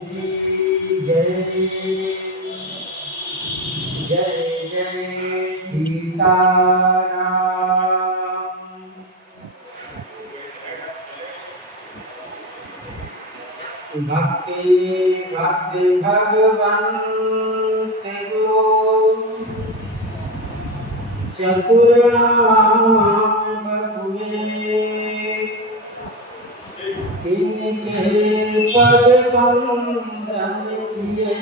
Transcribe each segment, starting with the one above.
जय जय जय सीताराम। भक्ति भक्ति भगवंत गुरु चतुराम तिनके पद बंदन किए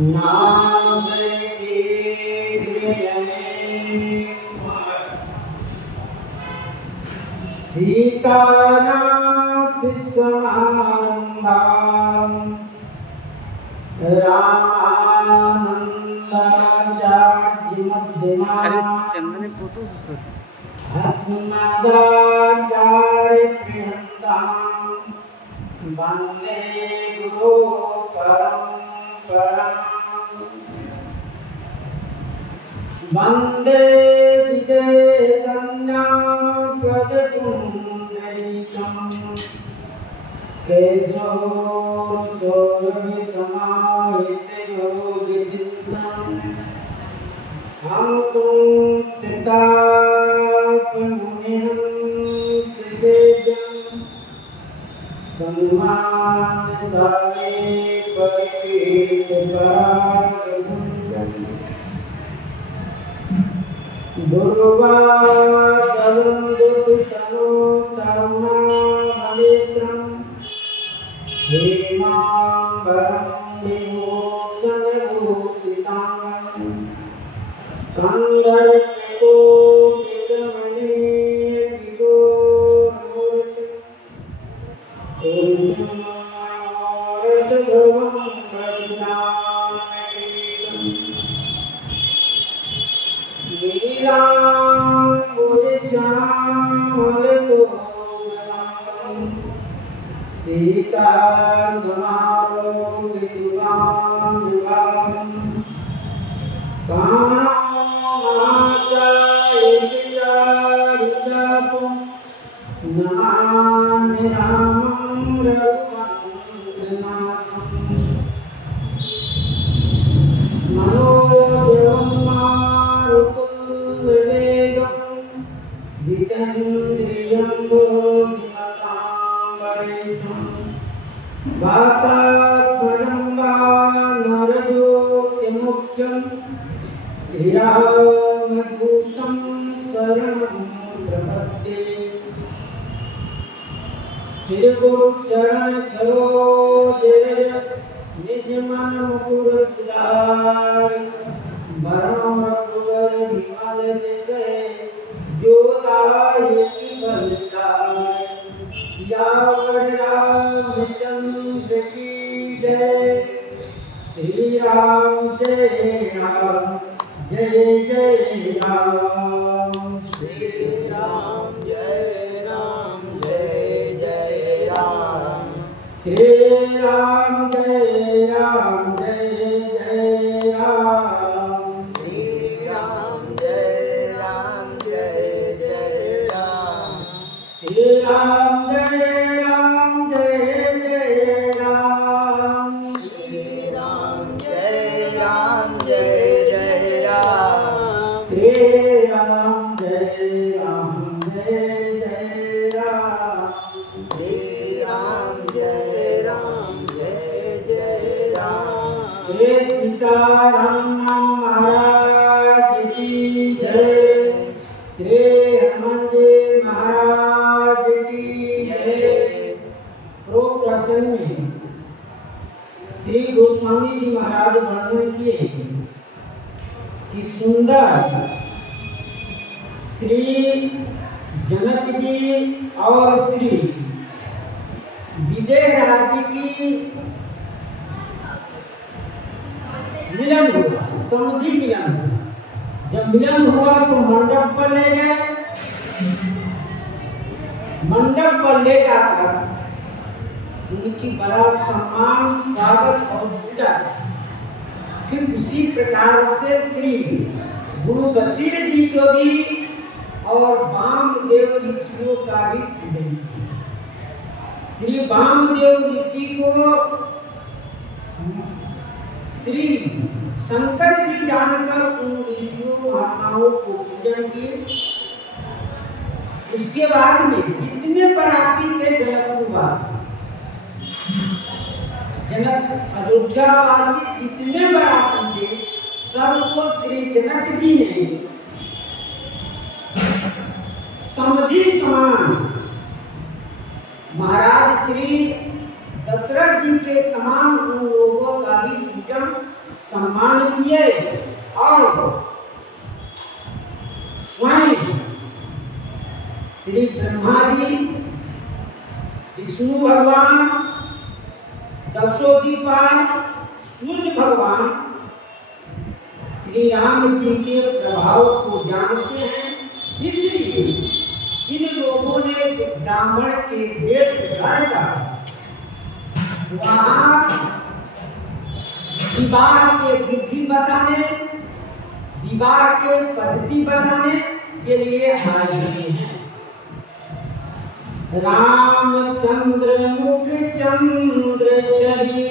नाम सीतानाथ समारंभां रामानंदाचार्य मध्यमां चंदने पोतो सर अस्मदाचार्य पर्यन्तां वन्दे गुरु परम्परां वन्दे विजयकन्याप्रजपुण्डरीकं केशवसौरभसमाहितयोगिचित्रं हम तुम सम्मान सावे परिकीर्त पराक्रम गुरुवादं दुतनो तरुणामलित्रं हेमाम्बरं विमोचनभूषितां सीता समारोह विद्वान विवाहं नमामि रामं रघुवंशनाथं मनोजवं मारुतवेगं जितेन्द्रियं बुद्धिमतां वरिष्ठं वातात्मजं वानरयोग्यमुख्यं श्रीरामदूतं शरणं प्रपद्ये। श्री गुरु चरण सरोज निज मन मुकुर सुधार बरनो रघुवर विमल जैसे जो दायिकी बलचार सियावर रामचंद्र की जय श्री राम जय राम जय जय राम श्री राम जय राम जय जय राम श्री राम जय राम जय जय राम श्री राम जय राम जय जय राम श्री राम जय राम जय जय राम श्री राम जय राम जय जय राम श्री राम जय राम जय जय राम श्री राम जय राम जय जय राम श्री सीताराम महाराज की जय श्री हनुमान जी महाराज की जय। पूर्व प्रसंग में श्री गोस्वामी जी महाराज वर्णन किए कि सुंदर श्री जनक जी और श्री विदेह राज्य की मिलन हुआ, समधि मिलन हुआ। जब मिलन हुआ तो मंडप पर ले गए, मंडप पर ले जाकर उनकी बड़ा सम्मान स्वागत और पूजा। फिर उसी प्रकार से श्री गुरु वशिष्ठ जी को भी और वामदेव ऋषियों का भी पूजन किया। श्री वामदेव ऋषि को श्री शंकर जी जानकर उन ऋषियों महात्माओं को पूजन किए। उसके बाद में जितने बराती थे जनकपुरवासी, जनक अयोध्यावासी जितने बराती थे, सबको श्री जनक जी ने समधि समान, महाराज श्री दशरथ जी के समान उन लोगों का भी पूजन सम्मान किए और स्वयं श्री ब्रह्मा जी, विष्णु भगवान, दशोदीपान, सूर्य भगवान श्री राम जी के प्रभाव को जानते हैं। इसलिए इन लोगों ने ब्राह्मण के वेश धरकर वहां विवाह के विधि बताने, विवाह के पद्धति बताने के लिए आए हुए हैं। रामचंद्र मुख चंद्र छवि,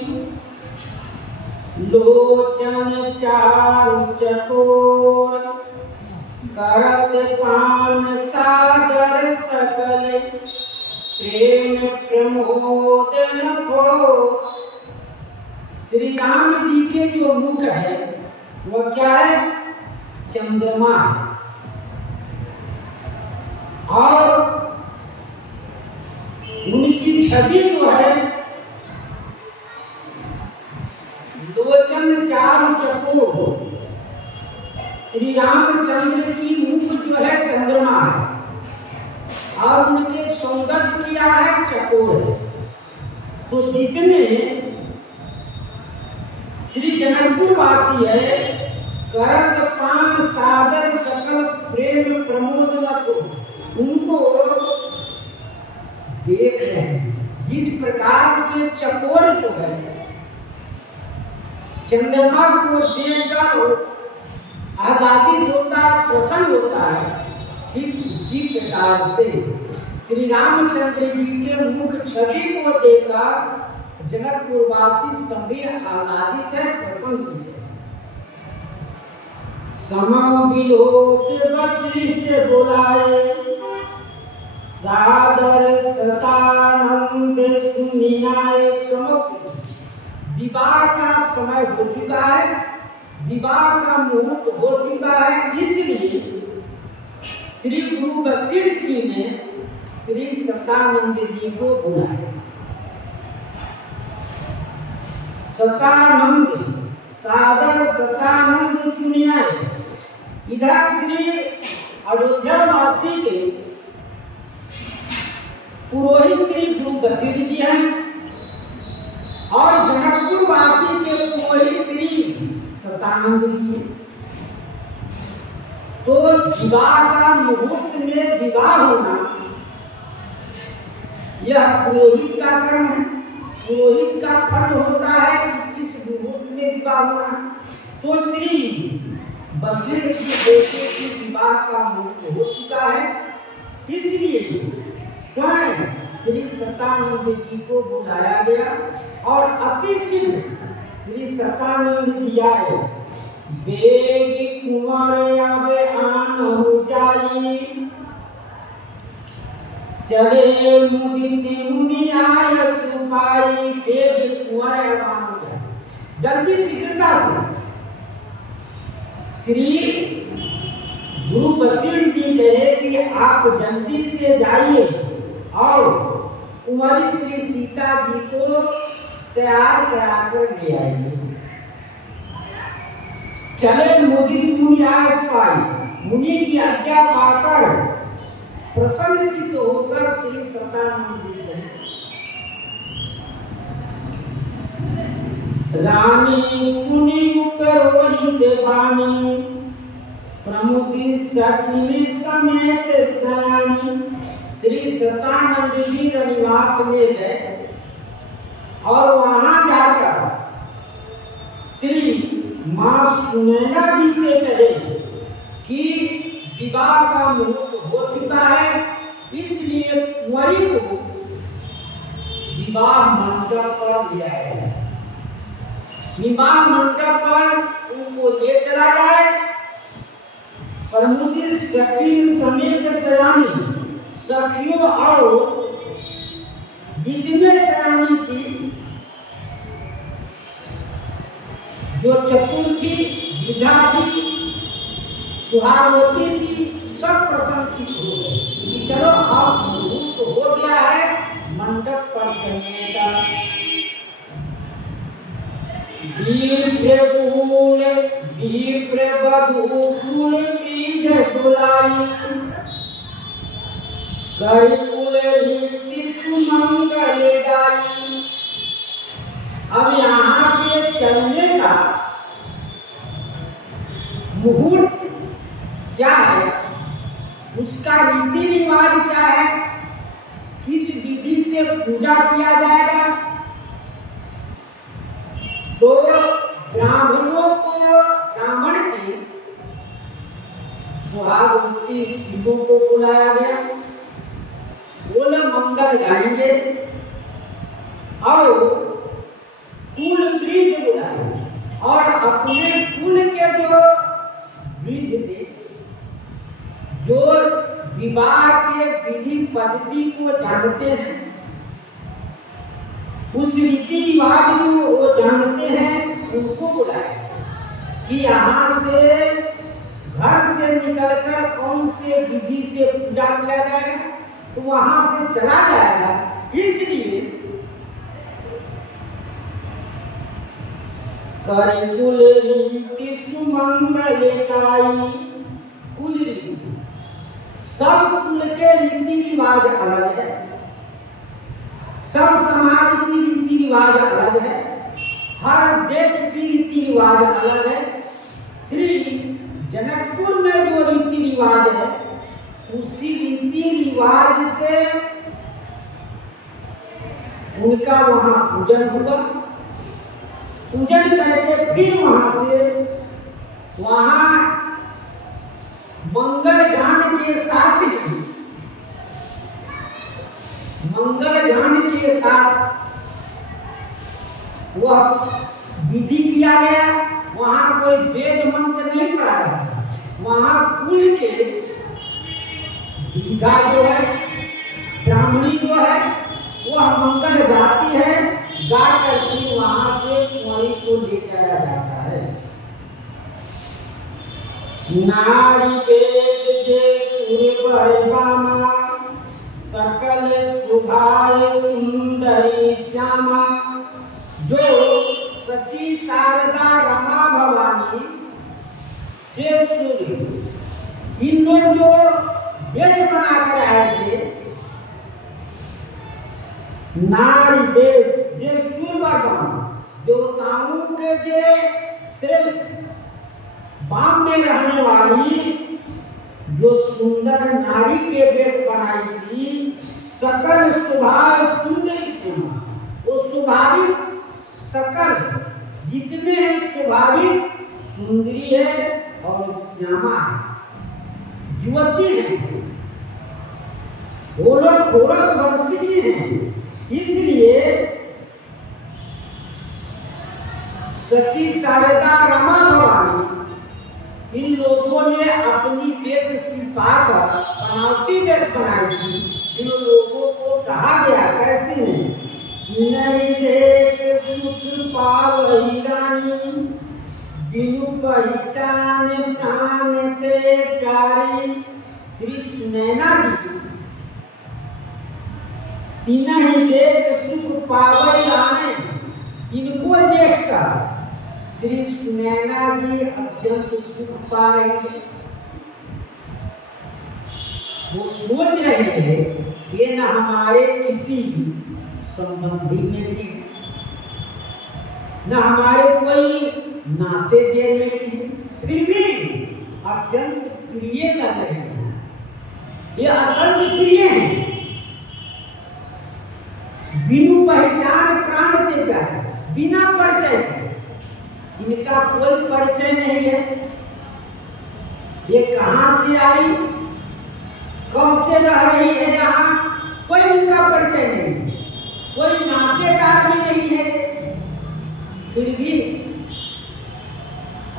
लोचन चारु चकोर, करत पान सादर सकल, प्रेम प्रमोदन को। श्री राम जी के जो मुख है वो क्या है? चंद्रमा। और उनकी छवि जो है लोचन चारु चकोर। श्री रामचंद्र की मुख जो है चंद्रमा है और उनके सौंदर्य किया है चकोर। तो जितने श्री जनकपुर वासी है, करत पान सादर सकल प्रेम प्रमोद को, उनको देख रहे हैं। जिस प्रकार से चकोर जो है चंद्रमा को देखकर आबादी होता, प्रसन्न होता है, ठीक उसी प्रकार से श्री रामचंद्र जी के मुख छवि को देखकर जनकपुरवासी सभी आह्लादित है, प्रसन्न हुए। समविलोक वशिष्ठ बुलाए, सादर सतानंद सुनियाए। विवाह का समय हो चुका है, विवाह का मुहूर्त हो चुका है। इसलिए श्री गुरु वशिष्ठ जी ने श्री सतानंद जी को बुलाया। सतानंद, सादर सतानंद सुनियाए। इधर श्री अयोध्यावासी के पुरोहित श्री गुरु वशिष्ठ जी हैं और जनकपुर वासी के पुरोहित श्री सतानंद जी। तो विवाह का मुहूर्त में विवाह होना यह पुरोहित का कर्म है। पुरोहित का फर्ज होता है कि किस मुहूर्त में विवाह होना। तो श्री वशिष्ठ के बेटे की विवाह का मुहूर्त हो चुका है, इसलिए स्वयं श्री सतानंद जी को बुलाया गया और अति शीघ्र श्री सतानंद जी आए। बेग कुंवर आवे आन हो जाई, चले मुदित मुनि आय सुपाई। बेग कुंवर आन हो जाई, जल्दी शीघ्रता से। श्री गुरु वशिष्ठ जी कहे कि आप जल्दी से जाइए और कुंवारी श्री सीता जी को तैयार कराकर ले आइए। चले मुदित मुनि आय सुपाई, मुनि की आज्ञा पाकर प्रसन्नचित्त होकर श्री सतानंद जी चले। रानी मुनि उपरोहित वाणी, प्रमुदी सखी समेत सयानी। श्री सतानंद जी निवास में गए और वहां जाकर श्री मां सुनैना जी से कहे कि विवाह का मुहूर्त हो चुका है, इसलिए कुंवरी को विवाह मंडप पर ले आया। विवाह मंडप पर उनको ले चला जाए। परमुदी सखी समेत सयानी, सखियों और जितने सयानी थी, जो चतुर थी, विधा थी, सुहागवती थी, सब प्रसन्न हो गए कि चलो अब मुहूर्त हो गया है मंडप पर चलने का। विप्र वधू कुल प्रीत बुलाई, कर कुल रीति सुमंगल गाई। अब यहाँ से चलने का मुहूर्त क्या है, उसका रीति रिवाज क्या है, किस विधि से पूजा किया जाएगा। तो ब्राह्मणों को, ब्राह्मण की सुहागवती स्त्रियों को बुलाया गया। वो लोग मंगल गाएंगे और कुल वृद्ध बुलाए, और अपने कुल के जो वृद्ध थे, जो विवाह के विधि पद्धति को जानते हैं, उस रीति रिवाज को वो जानते हैं, उनको बुलाए कि यहाँ से घर से निकलकर कौन से विधि से पूजा किया जाएगा, तो वहां से चला जाएगा। इसलिए कर कुल रीति सुमंगल गाई। कुल रीति, सब कुल के रीति रिवाज अलग है, सब समाज की रीति रिवाज अलग है, हर देश की रीति रिवाज अलग है। श्री जनकपुर में जो रीति रिवाज है, उसी रीति रिवाज से उनका वहां पूजन हुआ। पूजन करके फिर वहां से मंगल गान के साथ, मंगल गान के साथ वह विधि किया गया। वहां कोई वेद मंत्र नहीं पढ़ा गया, वहां कुल के विधा जो है, ब्राह्मणी जो है, वह मंगल गाती है, गा करके वहां से कुंवारी को ले जाया जाता है। नारी बेच जे सूर्य परिवामा, सकल सुभाए सुंदरी श्यामा। जो सती शारदा रमा भवानी जे सूर्य, इन लोग जो वेश बनाकर आए थे, नारी वेश जे सूर्य भगवान, देवताओं के जे श्रेष्ठ बाम में रहने वाली जो सुंदर नारी के वेश बनाई थी, सकल सुभाव सुंदर श्यामा। वो स्वाभाविक सकल जितने हैं स्वाभाविक सुंदरी है और श्यामा युवती है, वो लोग थोड़स वर्षी की हैं। इसलिए सती शारदा रमा भवानी इन लोगों ने अपनी वेश सिलवाकर बनावटी वेश बनाई थी। इन लोगों को कहा गया कैसे, नहीं देख सुख पावई रानी, बिनु पहचान प्राण ते प्यारी। श्री सुनैना जी, तीनही देख सुख पावई रानी, इनको देखकर श्री सुनैना जी अत्यंत सुख पा रही है। वो सोच रहे हैं ये न हमारे किसी संबंधी में नहीं, न हमारे कोई नाते देने की, फिर भी अत्यंत प्रिय लग रहे हैं। ये अत्यंत प्रिय है, बिनु पहचान प्राण देता है, बिना परिचय के। इनका कोई परिचय नहीं है, ये कहां से आई, कब से रह रही है यहाँ, कोई उनका परिचय नहीं। कोई नातेदार भी नहीं है, फिर भी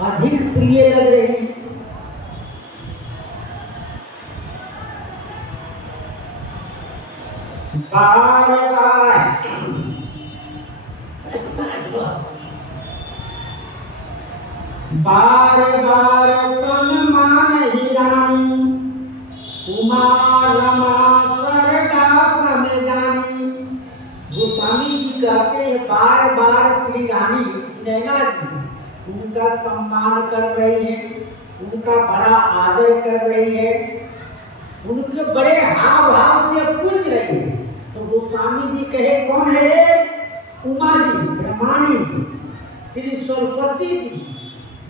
अधिक प्रिय लग रही है। बार बार सन्मान ही रानी, उमा रमा सरदा समेदानी। गोस्वामी जी कहते हैं बार बार श्री रानी नैना जी उनका सम्मान कर रही है, उनका बड़ा आदर कर रही है, उनके बड़े हाव भाव से पूछ रही है। तो गोस्वामी जी कहे कौन है? उमा जी, ब्रह्माणी, श्री सरस्वती जी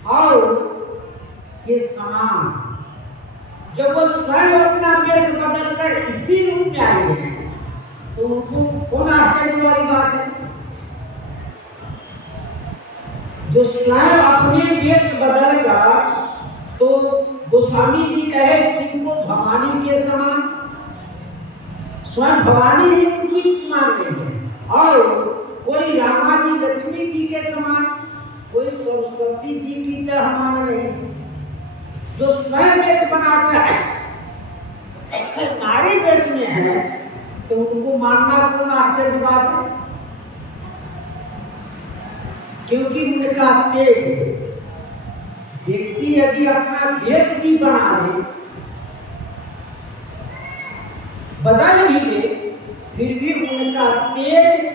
और के समान। जब वो स्वयं अपना वेश बदलकर इसी रूप में आए हैं तो उनको कौन आश्चर्य वाली बात है? जो स्वयं अपने वेश बदलकर, तो गोस्वामी जी कहे कि उनको भवानी के समान, स्वयं भवानी ही उनकी मान रही है। और कोई रामा जी लक्ष्मी जी के समान, कोई सरस्वती जी की तरह मान रहे हैं। जो स्वयं वेश बनाकर नारी वेश में है तो उनको मानना कौन आश्चर्य बात है? क्योंकि उनका तेज, व्यक्ति यदि अपना वेश भी बना ले, बदल भी ले, फिर भी उनका तेज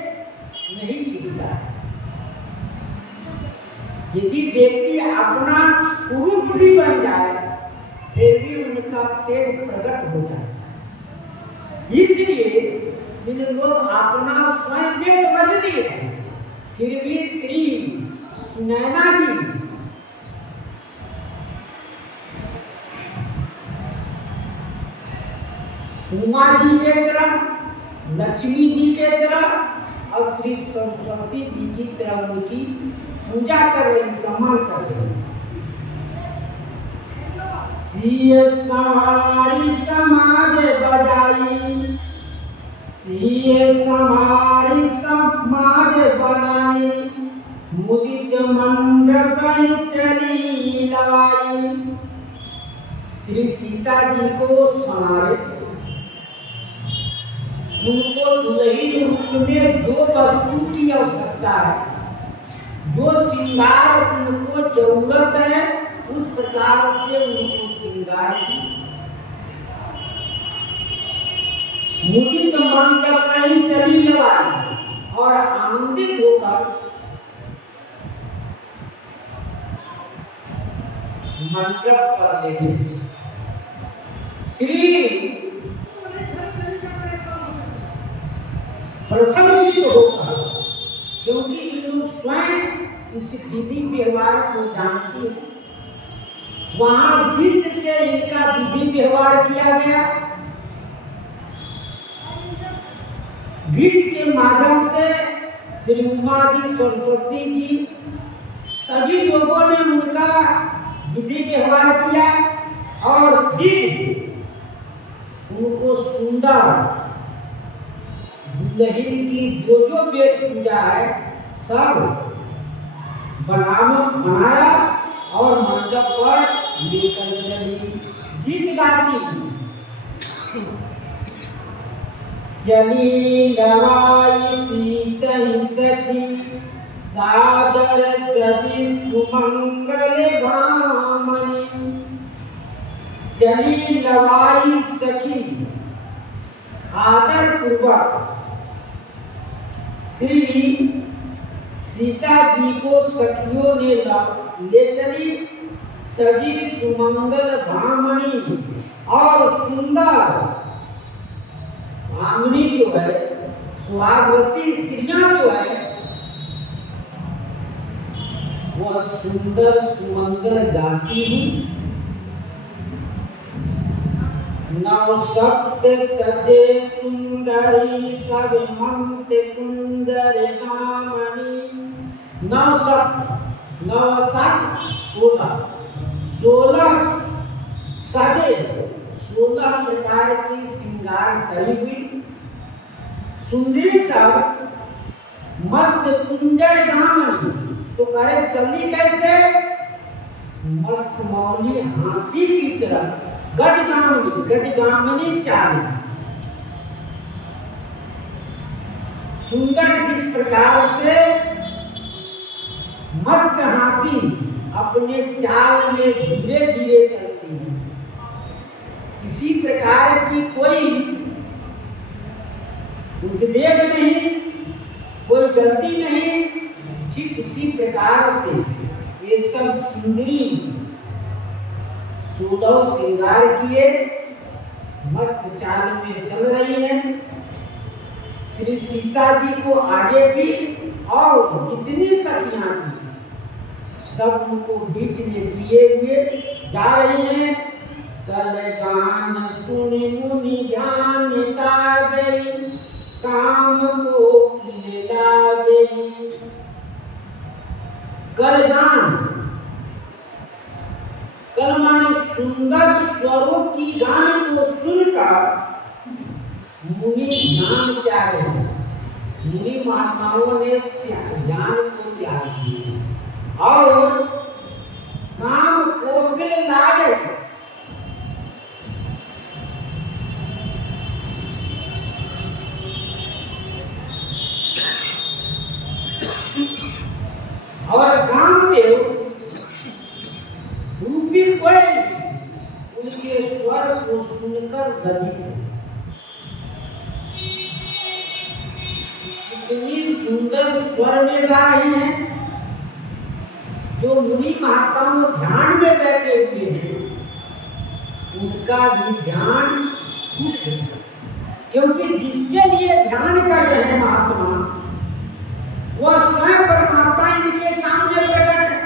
नहीं छिपता। यदि व्यक्ति अपना पुरुष भी बन जाए फिर भी उनका तेज प्रकट हो जाए। इसलिए जिन लोग अपना स्वयं वेश बदल दिए फिर भी श्री नैना जी उमा जी के तरह, लक्ष्मी जी के तरह और श्री सरस्वती जी की तरह उनकी पूजा कर रही, सम्मान कर रही। सिय समारी समाज बजाई, सिय समारी समाज बनाई, मुदित मंडप चली लाई। श्री सीता जी को संवारे, उनको दुल्हन रूप में जो वस्तु की आवश्यकता है, जो श्रृंगार उनको जरूरत है, उस प्रकार से उनको श्रृंगार मुदित मंडप में चली लाई और आनंदित होकर मंडप पर ले गई। श्री प्रसन्नचित्त होकर, क्योंकि इन लोग स्वयं इस विधि व्यवहार को जानते हैं। वहां गीत से इनका विधि व्यवहार किया गया, गीत के माध्यम से श्री उमा जी, सरस्वती जी, सभी लोगों ने उनका विधि व्यवहार किया और फिर उनको सुंदर दुल्हन की जो जो वेशभूषा है सब बनाया और मंडप पर लेकर चली। गीत गाती चली लवाई सीतई सखी, सादर सभी सुमंगल भामनी। चली लवाई सखी, आदर पूर्वक श्री सीता जी को सखियों ने ले चली। सजी सुमंगल भामनी, और सुंदर भामनी जो है, सुहागवती स्त्रियां जो है, वह सुंदर सुमंगल गाती हुई नौ सप्त सजे सुंदरी, सब मंत कुंदर कामनी। नौ सप्त, नौ सात 16 सजे, 16 प्रकार की श्रृंगार करी हुई सुंदरी सब मध्य कुंजर दामन, तो करे चली कैसे? मस्त मौली हाथी की तरह, गजगामिनी चाल। सुंदर जिस प्रकार से मस्त हाथी अपने चाल में धीरे धीरे चलती है, किसी प्रकार की कोई उद्वेग नहीं, कोई जल्दी नहीं, ठीक उसी प्रकार से ये सब सुंदरी 16 श्रृंगार किए मस्त चाल में चल रही हैं। श्री सीता जी को आगे की और जितनी सखियां थी सबको बीच में दिए हुए जा रही हैं। कल गान सुनि मुनि ध्यान गई, काम को लीला गई। कल गान, कल माने सुंदर स्वरों की गान को सुनकर मुनि ध्यान त्यागे, मुनि महात्माओं ने ध्यान को त्याग दिया और काम कोकिल लागे। और कामदेव रूपी कोई उनके स्वर को सुनकर दधित, इतनी सुंदर स्वर में गा रही हैं जो मुनि महात्माओं ध्यान में बैठे हुए हैं, उनका भी ध्यान टूट गया। क्योंकि जिसके लिए ध्यान कर रहे हैं महात्मा, वह स्वयं परमात्मा इनके सामने प्रकट है।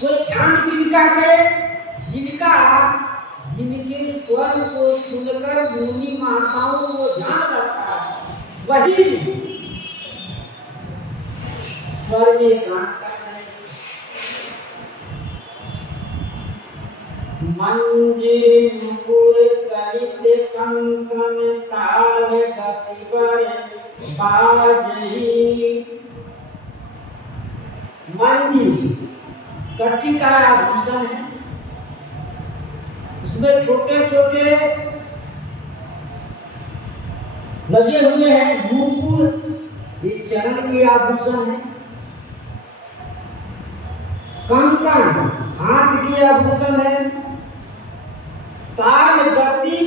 जो ध्यान किनका करे? जिनके स्वर को सुनकर मुनि महात्माओं को ध्यान लगता है, वही स्वर में गान कर रहे हैं। मंजीर मुकुर कलित कंकन ताल गति पर बाजही। मंजीर कटी का आभूषण है, उसमें छोटे छोटे लगे हुए हैं मुकुर, ये चरण के आभूषण है। कंकण हाथ के आभूषण है। ताल गति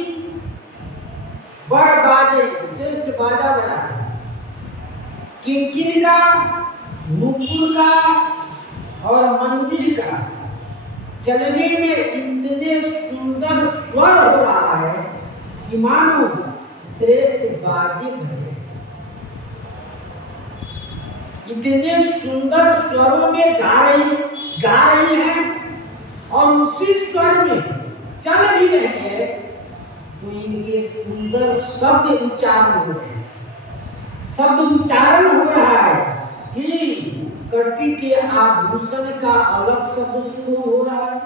बड़ बाजे, श्रेष्ठ बाजा बजा है। किंकिर का, मुकुर का और मंदिर का चलने में इतने सुंदर स्वर हो रहा है कि मानो श्रेष्ठ बाजे बजे। इतने सुंदर स्वरों में गा रही हैं और उसी स्वर में चल भी रही है, तो इनके सुंदर शब्द उच्चारण हो रहे हैं। शब्द उच्चारण हो रहा है कि कटी के आभूषण का अलग शब्द शुरू हो रहा है।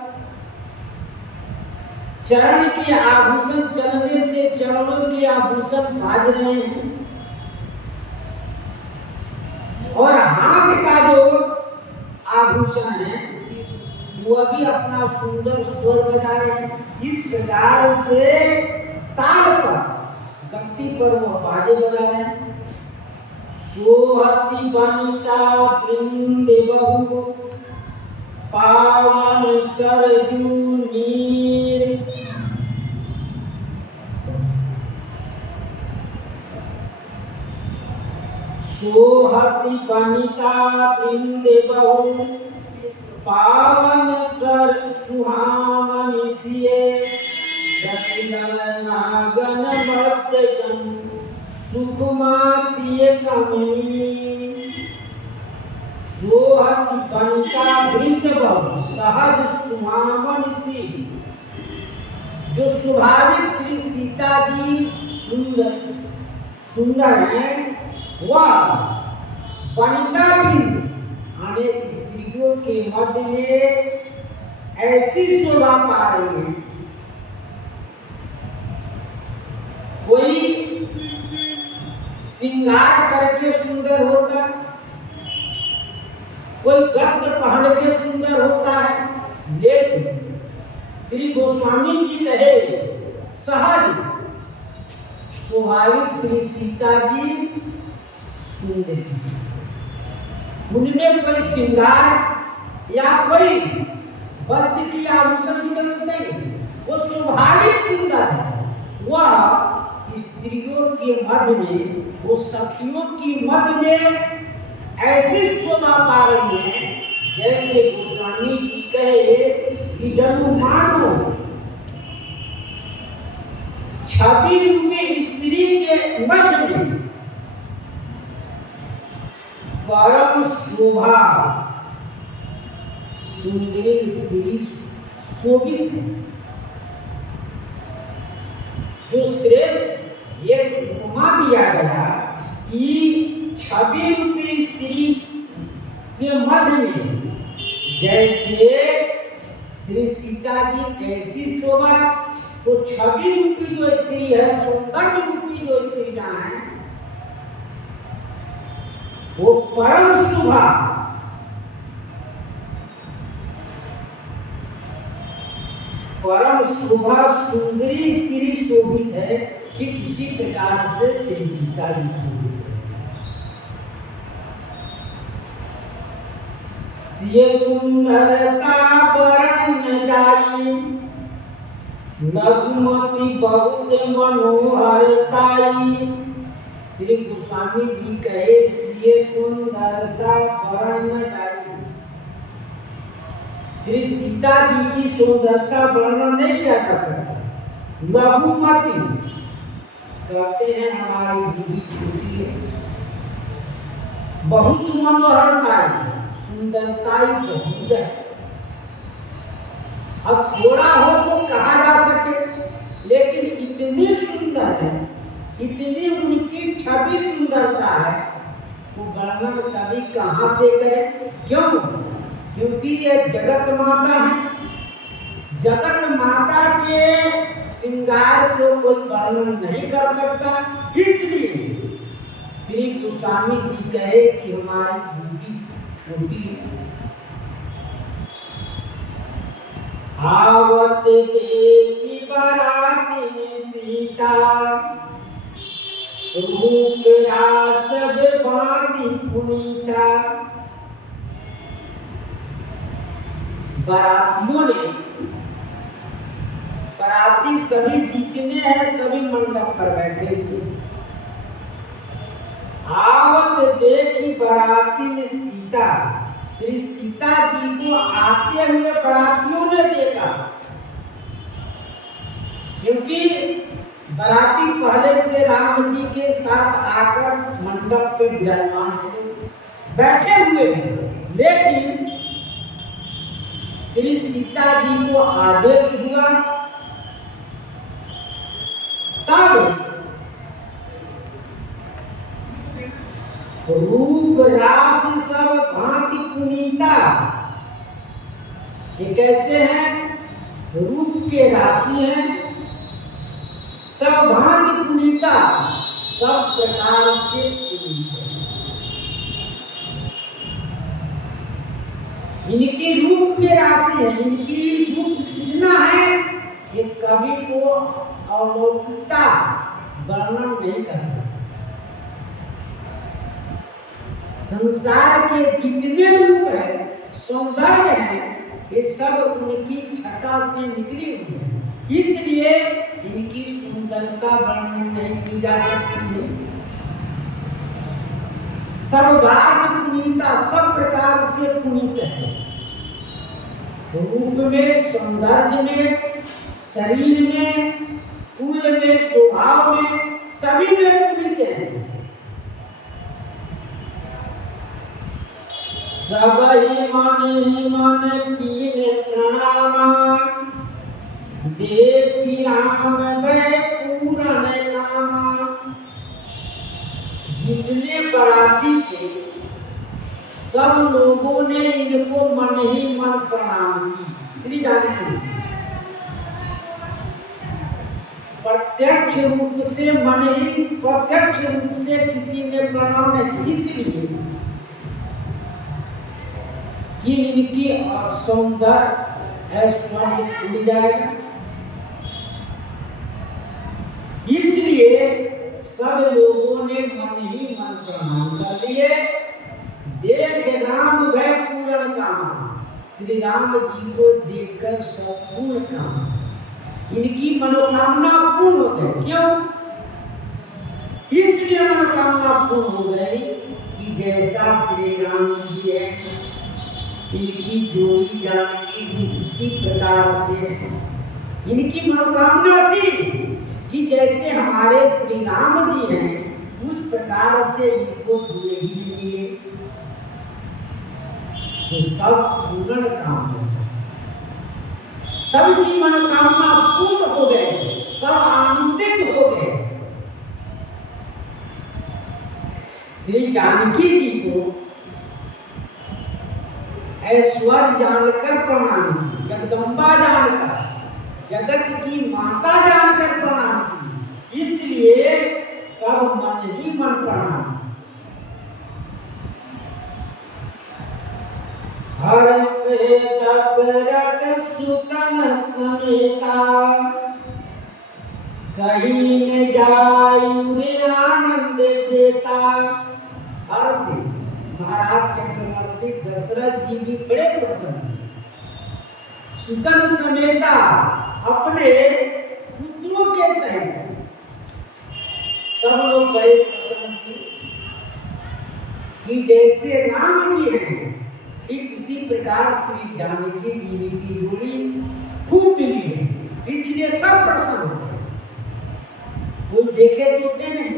चरण के आभूषण चलने से चरणों के आभूषण बाज रहे हैं और हाथ का जो आभूषण है वो भी अपना सुंदर स्वर बजा रहे हैं। इस प्रकार से ताल पर, गति पर वो बाजे बजा रहे हैं। सोहति बनिता वृंद बहु पावन सरजू नीर। सोहति बनिता वृंद बहु पावन सर सुहावन सिए। नागन मध्यगन सुकुमाती कमनी। सोहति बनिता वृंद बहु सहज सुहावन सी। जो स्वाभाविक श्री सीता जी सुंदर हैं, वह वनिता वृंद अनेक स्त्रियों के मध्य में ऐसी शोभा पा रही है। श्रृंगार करके सुंदर होता, कोई वस्त्र पहन के सुंदर होता है, लेकिन श्री गोस्वामी जी कहे सहज स्वाभाविक श्री सीता जी सुंदर, उनमें कोई श्रृंगार या कोई वस्त्र की आभूषण की जरूरत नहीं, वो स्वाभाविक सुंदर है। वह स्त्रियों के मध्य में, वो सखियों की मध्य में ऐसी शोभा पा रही है जैसे गोस्वामी जी कहे कि जब मानो छवि रूपी स्त्री के मध्य में परम शोभा सुंदरी स्त्री शोभित है। जो श्रेष्ठ एक उपमा दिया गया कि छवि रूपी स्त्री के मध्य में जैसे श्री सीता जी कैसी शोभा, तो छवि रूपी जो स्त्री है, सौंदर्य रूपी जो स्त्री है, वो परम शोभा, परम शोभा सुंदरी स्त्री शोभित है। ठीक उसी प्रकार से श्री सीता जी शोभित है। सिय सुंदरता बरन जाई, नगमति बहुत मनोहरताई। श्री गोस्वामी जी कहे सिय सुंदरता बरन जाई, श्री सीता जी की सुंदरता वर्णन नहीं किया जा सकता। नगुमति कहते हैं हमारी बुद्धि छोटी है, बहुत मनोहरताई, सुंदरताई बहुत है। अब थोड़ा हो तो कहा जा सके, लेकिन इतनी सुंदर है, इतनी उनकी छवि सुंदरता है, वो वर्णन कभी कहाँ से करे? क्यों? क्योंकि ये जगत माता है, जगत माता के श्रृंगार को कोई वर्णन नहीं कर सकता। इसलिए श्री गोस्वामी जी कहे कि हमारी बुद्धि छोटी है। आवत देखी बराती सीता, रूप रास बांधी पुनीता। बारातियों ने, बाराती सभी जितने हैं सभी मंडप पर बैठे थे। आवत देखी बाराती ने सीता, श्री सीता जी को आते हुए बारातियों ने देखा, क्योंकि बाराती पहले से राम जी के साथ आकर मंडप पे विराजमान बैठे हुए हैं, लेकिन श्री सीता जी को आदेश हुआ तब रूप रास सब भांति पुनीता। ये कैसे हैं? रूप के राशि हैं, सब भांति पुनीता, सब प्रकार से पुनीत है। इनकी रूप के राशि है, इनकी रूप कितना है ये कभी को अलौकिकता वर्णन नहीं कर सकता। संसार के जितने रूप है, सौंदर्य है, ये सब उनकी छटा से निकली हुई है, इसलिए इनकी सुंदरता वर्णन नहीं की जा सकती है। सब भाग पुनीता, सब प्रकार से पुनीत है, रूप में, सौंदर्य में, शरीर में, कुल में, स्वभाव में, सभी में पुनीत है। सबई मन कीने प्रणामा, देखी राम गए पूरन कामा। जितने बराती थे सब लोगों ने इनको मन ही मन प्रणाम की। श्री जानकी पर प्रत्यक्ष रूप से मन ही प्रत्यक्ष रूप से किसी ने प्रणाम नहीं, इसलिए कि इनकी सौंदर्य ऐश्वर्य खुल जाएगा। इसलिए सब लोगों ने मन ही मन प्रणाम कर लिए। देख राम भय पूर्ण कामना, श्री राम जी को देखकर संपूर्ण कामना, इनकी मनोकामना पूर्ण हो गई। क्यों? इसलिए मनोकामना पूर्ण हो गई कि जैसा श्री राम जी है, इनकी जोड़ी जानकी थी, उसी प्रकार से इनकी मनोकामना थी कि जैसे हमारे श्री राम जी हैं, उस प्रकार से इनको दुल्हन मिले। तो सब पूर्ण काम हो, सबकी मनोकामना पूर्ण हो गए, सब आनंदित हो गए। श्री जानकी जी को ऐश्वर्य जानकर प्रणाम की, जगदम्बा जानकर, जगत की माता जानकर प्रणाम की, इसलिए सब मन ही मन प्रणाम। हर्ष दशरथ सुतन समेता, कहीं न जायु रे आनंद चेता। हर्ष महाराज चक्रवर्ती दशरथ जी भी बड़े प्रसन्न, सुतन समेता अपने पुत्रों के सहित सब लोग बड़े प्रसन्न थे कि जैसे राम जी हैं, ठीक उसी प्रकार श्री जानकी जी की जोड़ी खूब मिली है, इसलिए सब प्रसन्न हो गए। कोई देखे तो थे नहीं,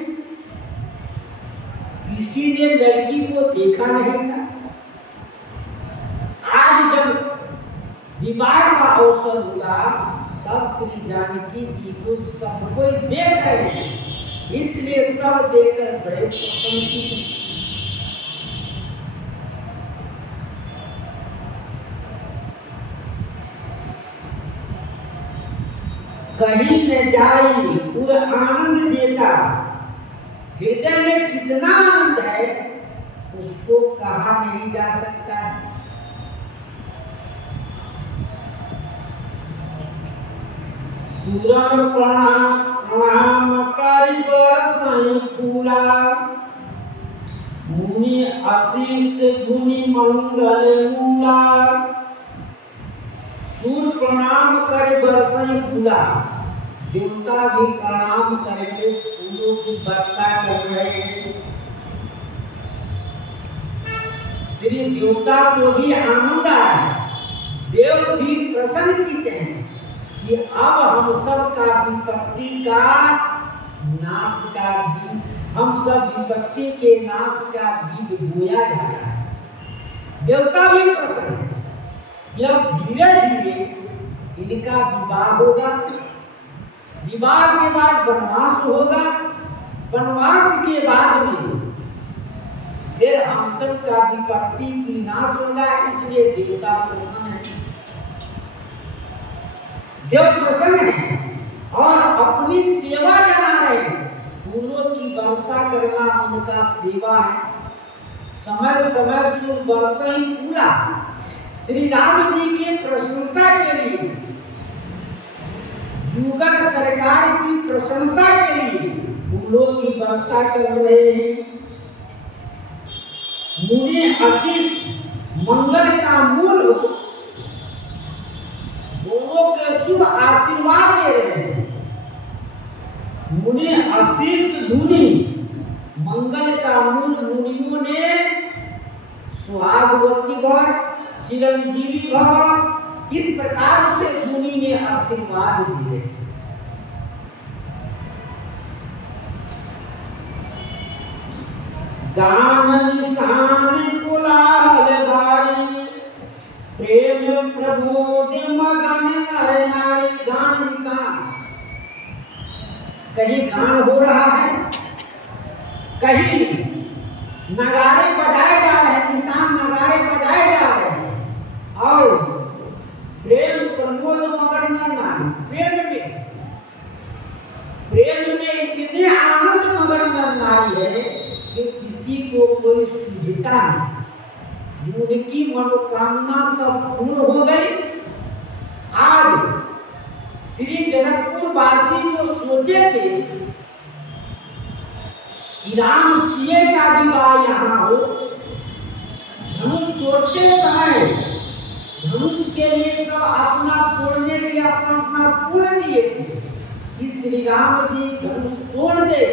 किसी ने लड़की को देखा नहीं था। आज जब विवाह का अवसर हुआ, तब श्री जानकी जी को सब कोई देख रहे हैं, इसलिए सब देखकर बड़े प्रसन्न थे। कहीं न जाई पूरा आनंद देता, हृदय में कितना आनंद है उसको कहा नहीं जा सकता। सूरन प्रणाम करि बरसई फूला, मुनि आशीष धुनि मंगल मूला। सूर्य प्रणाम करे बरसई फूला, देवता भी प्रणाम करके फूलों की वर्षा कर रहे हैं। श्री देवता को भी आनंद आया, देव भी प्रसन्नचित्त हैं कि अब हम सब का विपत्ति का नाश का बीज, हम सब विपत्ति के नाश का बीज बोया जा रहा है। देवता भी प्रसन्न है। यह धीरे धीरे इनका विवाह होगा, विवाह के बाद वनवास होगा, वनवास के बाद में फिर हम सब का विपत्ति की नाश होगा। इसलिए देवता प्रसन्न है, देव प्रसन्न है और अपनी सेवा जमा रहे हैं। फूलों की वर्षा करना उनका सेवा है। समय समय से वर्षा ही फूला, श्री राम जी की प्रसन्नता के लिए, युगल सरकार की प्रसन्नता के लिए फूलों की वर्षा कर रहे हैं। मुनि आशीष मंगल का मूल हो, दोनों के शुभ आशीर्वाद दे रहे हैं। मुनि आशीष धुनि मंगल का मूल, मुनियों ने सुहागवती भव, चिरंजीवी भव, इस प्रकार से मुनि ने आशीर्वाद दिए। गान निशान कुलाल बारी, प्रेम प्रबोध मगन नर नारी। गान निशान, कहीं गान हो रहा है, कहीं नगाड़े बजाए जा रहे हैं, निशान नगाड़े बजाए जा रहे हैं। और प्रेम प्रमोद मगन नर नारी, प्रेम में पिता ने, उनकी मनोकामना सब पूर्ण हो गई। आज श्री जनकपुर वासी जो सोचे थे कि राम सीए का विवाह यहाँ हो, धनुष तोड़ते समय धनुष के लिए सब अपना तोड़ने के लिए अपना अपना तोड़ दिए थे कि श्री राम जी धनुष तोड़ दे,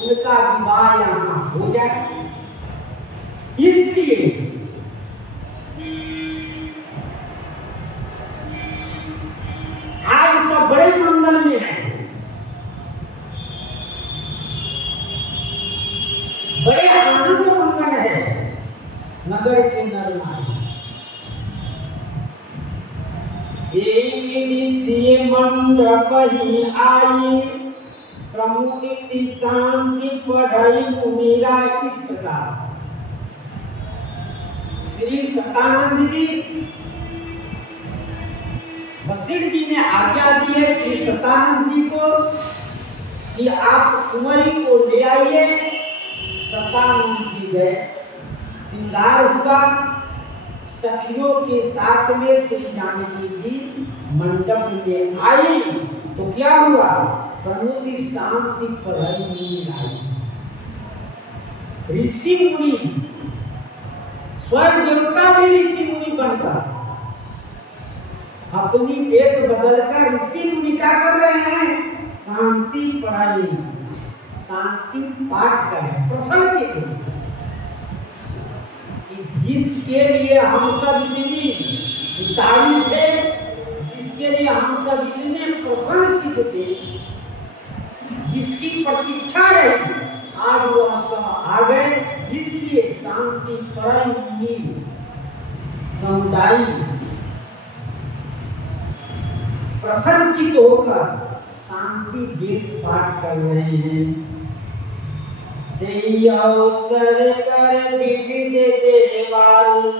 उनका विवाह यहाँ हो जाए। इसलिए आज सब बड़े मंगल में है, बड़े आनंद मंगल है नगर के नर नारी। ये मंडप ही आई, प्रमुदित शांति पढ़ाई मुनिरा। इस प्रकार श्री सतानंद जी वशिष्ठ जी ने आज्ञा दी है श्री सतानंद जी को कि आप कुंवरी को ले आइए। सतानंद जी गए, श्रृंगार हुआ, सखियों के साथ में श्री जानकी जी मंडप में आई तो क्या हुआ, प्रमुदी शांति पढ़ाई आई। ऋषि मुनि, स्वयं देवता भी ऋषि मुनि बनकर अपनी वेश बदलकर ऋषि मुनि क्या कर रहे हैं, शांति पढ़ाई, शांति पाठ करें, प्रसन्नचित्त। जिसके लिए हम सब इतनी उतारू थे, जिसके लिए हम सब इतने प्रसन्नचित्त थे, जिसकी प्रतीक्षा रही, आज वह सब आ गए। इसलिए शांति पढ़ाई समुदाय प्रसन्नचित्त होकर शांति वेद पाठ कर रहे हैं। अवसर कर विविध देवारू,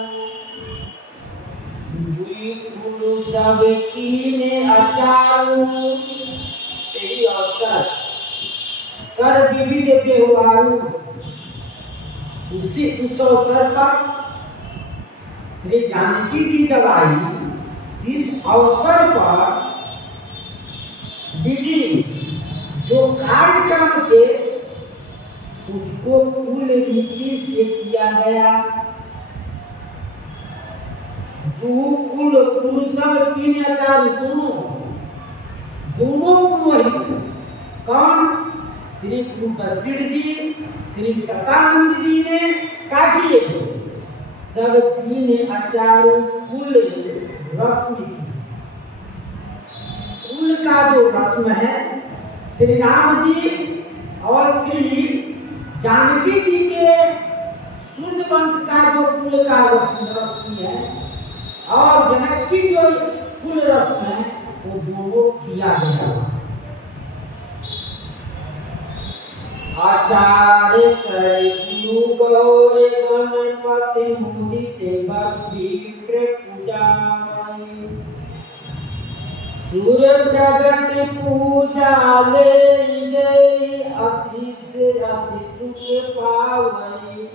सब कीने अचारू। अवसर कर विविध देवारू, उस अवसर पर श्री जानकी जी जब आई, इस अवसर पर विधि जो कार्यक्रम थे उसको कुल रीति से किया गया। कुल पुरुषव की आचार्य दोनों पुरोहित कौन, श्री गुरु वशिष्ठ जी, श्री सतानंद जी ने क्या किए, सब की आचार्य कुल रस्म। कुल का जो रस्म है, श्री राम जी और श्री जानकी जी के सूर्य वंश का जो कुल का रस्म है और जनक की जो कुल रस्म है, वो दोनों किया गया। आचार्य करे गुरु गौर गणपति मुदित भक्ति पूजा, सूर्य प्रगट पूजा ले आशीष अति सुख पावई।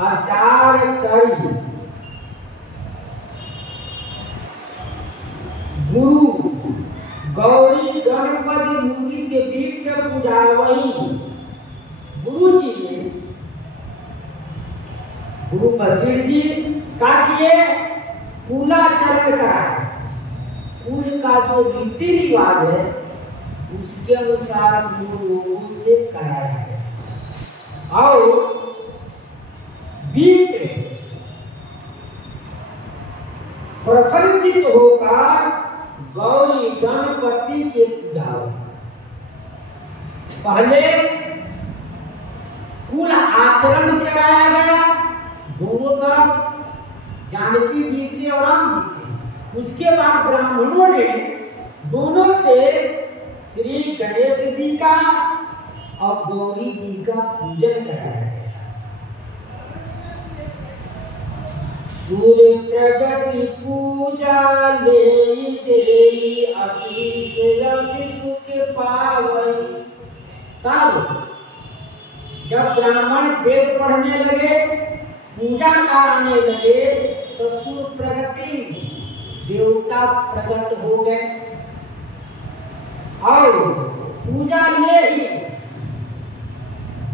आचार करी गुरु गौरी गणपति मुदित विप्र पूजावई। गुरु जी ने, गुरु वशिष्ठ जी का किए कुलाचरण कराया। कुल का जो रीति रिवाज है उसके अनुसार लोगों से कराया है। और प्रसन्नचित्त होकर गौरी गणपति के पूजा। पहले कुल आचरण कराया गया दोनों तरफ, जानकी जी से और राम जी से। उसके बाद ब्राह्मणों ने दोनों से श्री गणेश जी का और गौरी जी का पूजन कराया। सूर्य प्रगति पूजा ले देई आशीष अति सुख पावई। तब जब ब्राह्मण वेद पढ़ने लगे पूजा कराने लगे तो सूर्य प्रगति, देवता प्रकट हो गए और पूजा ले ही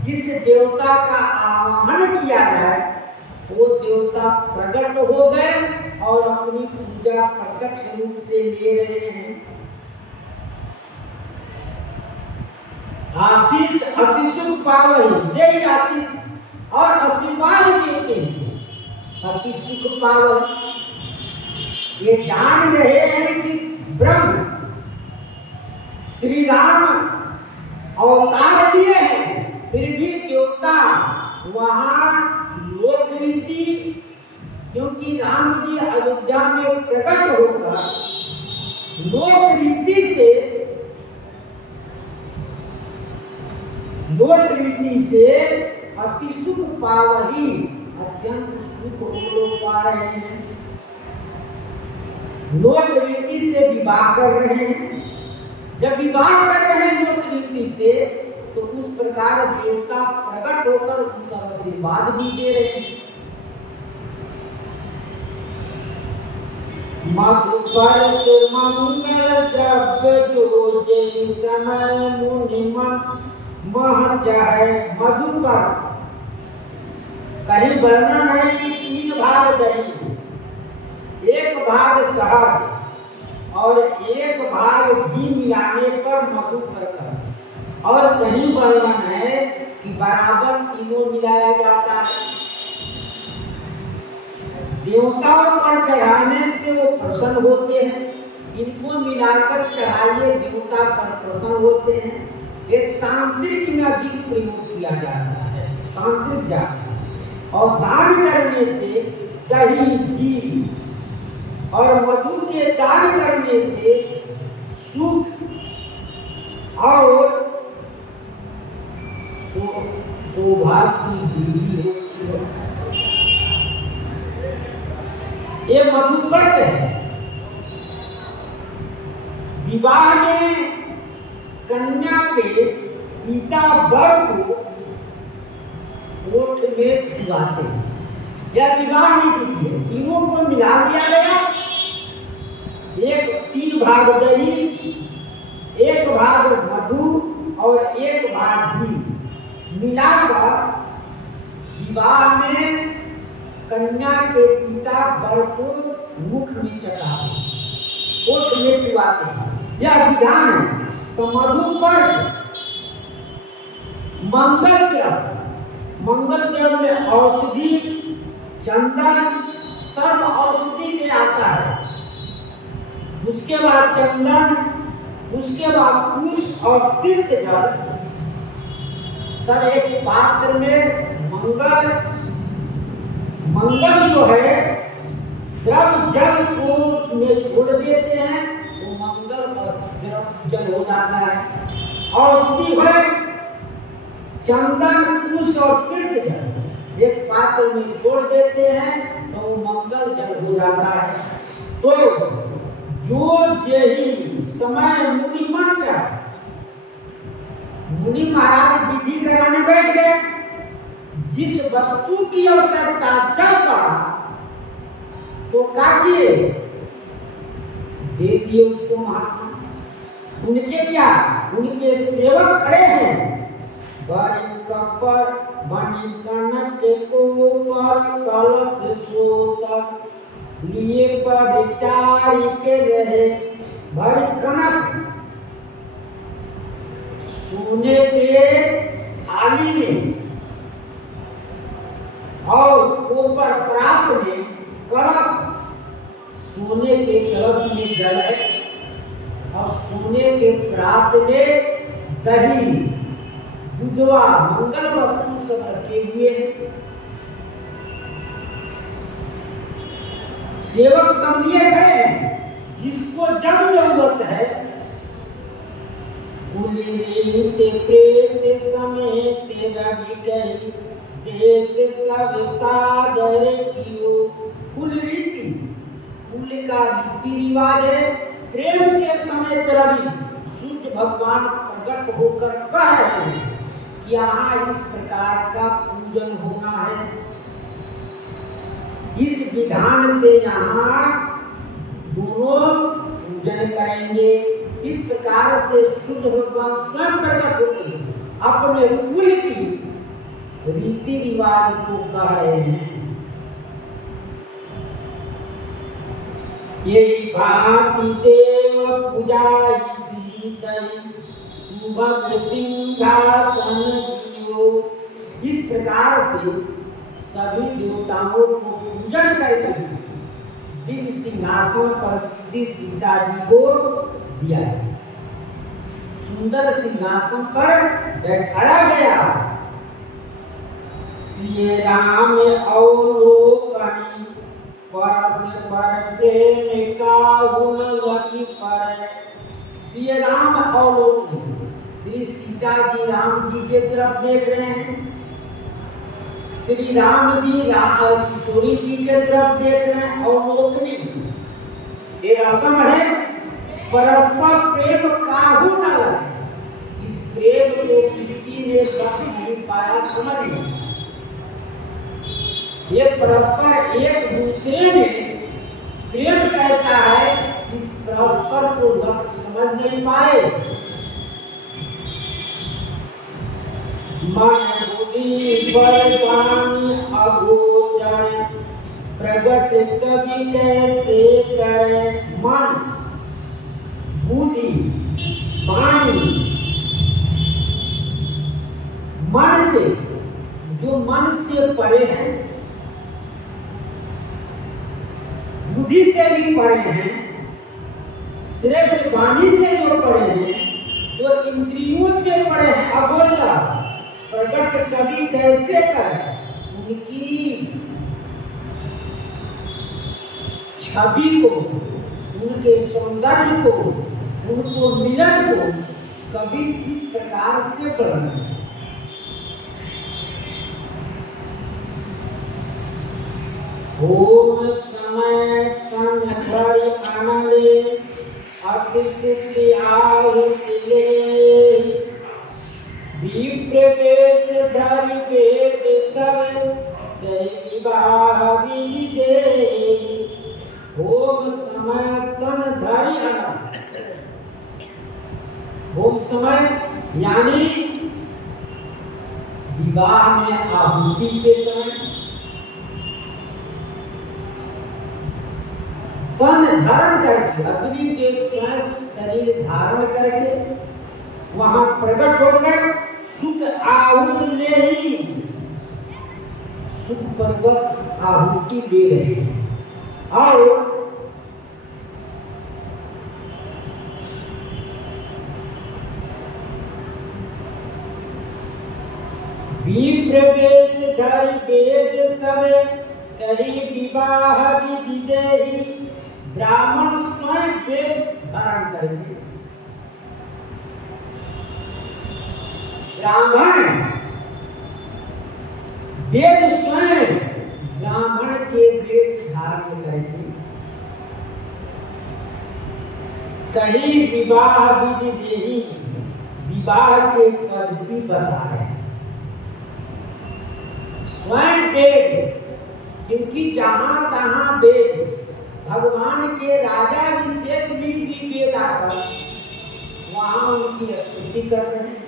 जिस देवता का आवाहन किया जाए वो देवता प्रकट हो गए और अपनी पूजा प्रत्यक्ष रूप से ले रहे हैं। आशीष अति सुख पावई, दे आशीष और आशीर्वाद देते हैं। अति सुख पावई, ये जान रहे हैं कि ब्रह्म श्री राम अवतार लिए हैं, फिर भी देवता वहां लोक रीति, क्योंकि राम जी अयोध्या में प्रकट होकर लोक रीति से अति सुख पावही, अत्यंत सुख वो लोग पा रहे हैं। लोक रीति से विवाह कर रहे हैं, जब विवाह कर रहे हैं लोक रीति से तो उस प्रकार देवता प्रकट होकर उनका आशीर्वाद भी दे रहे हैं। मधुपर मंगल द्रव्य जो जय समय मुनि मन मह चाहे। मधुपर कहीं वर्णन है कि 3 भाग दही, 1 भाग शहद और 1 भाग घी मिलाने पर मधुपर का, और कहीं वर्णन है कि बराबर तीनों मिलाया जाता है। देवताओं पर चढ़ाने से वो प्रसन्न होते हैं, इनको मिलाकर चढ़ाइए देवता पर प्रसन्न होते हैं। ये तांत्रिक में अधिक प्रयोग किया जाता है, तांत्रिक जाप। और दान करने से दही घी और मधु के दान करने से सुख और सौभाग्य की वृद्धि होती है। ये मधुपर्क है। विवाह में कन्या के पिता वर को ओठ में छुआते हैं, यह विवाह की विधि है। तीनों को मिला दिया गया, 3 भाग दही, 1 भाग मधु और 1 भाग घी मिलाकर विवाह में कन्या के पिता वर को मुख में चढ़ाते, ओठ में चुआते हैं, यह विधान है। तो मधुपर्क मंगल द्रव्य में औषधि, चंदन, सर्व औषधि के आता है। उसके बाद चंदन, उसके बाद कुश और तीर्थ जल, सब एक पात्र में मंगल जो है द्रव जल को में छोड़ देते हैं, वो मंगल द्रव जल हो जाता है। औषधि है चंदन, कुश और तीर्थ जल, एक पात्र में छोड़ देते हैं तो वो मंगल जल हो जाता है। तो जो यही समय मुनि मन चाहे, मुनि महाराज विधि कराने बैठ गए, जिस वस्तु की आवश्यकता जब पड़ा तो काटिए दे दिए उसको महात्मा। उनके क्या, उनके सेवक खड़े हैं, बड़ी कपर बनी कनक को पर कलश सोता लिए परिचार के रहे। बड़ी कनक सोने के थाली में और ऊपर प्राप्त में कलश, सोने के कलश में जल है और सोने के प्राप्त में दही, दूधवा, मंगल वस्तु सब रखे हुए हैं। सेवक समझे हैं, जिसको जब जरूरत है प्रेत समेत रवि गई देख सब सादर कियो। कुल रीति, कुल का रीति रिवाज है। प्रेम के समय रवि सूर्य भगवान प्रकट होकर कह रहे हैं कि यहाँ इस प्रकार का पूजन होना है। इस विधान से यहाँ दोनों पूजन करेंगे। इस प्रकार से शुद्ध भगवान स्वयं प्रकट होकर अपने कुल की रीति रिवाज को कह रहे हैं। यही भांति देव पूजा सुभग सिंहासन दियो। इस प्रकार से सभी देवताओं को पूजन करके दिव्य सिंहासन पर श्री सीता जी को दिया। सुंदर सिंहासन पर बैठाया गया। श्री राम अवलोकन परस्पर प्रेम काहुन गति पर। श्री राम अवलोकन, श्री सीता जी राम जी के तरफ देख रहे हैं। श्री राम जी किशोरी जी के तरफ देख रहे हैं। अवलोकनी ये रसम है। परस्पर प्रेम काहू न लगे। इस प्रेम को किसी ने समझ नहीं पाया, समझ नहीं। ये परस्पर एक दूसरे में प्रेम कैसा है, इस परस्पर को लोग समझ नहीं पाए। मन बुद्धि बल पानी अगोचर प्रगट कवि कैसे करे। मन बुद्धि वाणी, मन से जो मन से परे हैं, बुद्धि से भी परे हैं, श्रेष्ठ वाणी से जो परे हैं, जो इंद्रियों से परे हैं, अगोचर प्रकट कवि कैसे करे। उनकी छवि को, उनके सौंदर्य को, उनको मिलन को कवि किस प्रकार से वर्णन। ओम समय तन धरि आनंदे अति सुखी आहुति ले। विप्रवेश धरि वेद सब विवाह विधि। ओम समय तन धरि आनंद। ओम समय यानी विवाह में आहुति के समय। तन धारण करके, अग्नि के स्वयं शरीर धारण करके वहां प्रकट होकर सुख आहुति ले ही सुख पर्वत आहुति दे रहे हैं। और विप्रवेश धरि वेद सब कही विवाह विधि देहि। ब्राह्मण स्वयं वेश धारण करेंगे। ब्राह्मण वेद स्वयं ब्राह्मण के वेश धारण करेंगे। कहीं विवाह विधि देहि, विवाह के पद्धति बता रहे हैं। स्वयं वेद, क्योंकि जहां तहां वेद, भगवान के राजाभिषेक भी वेद आकर वहां उनकी स्तुति कर रहे हैं।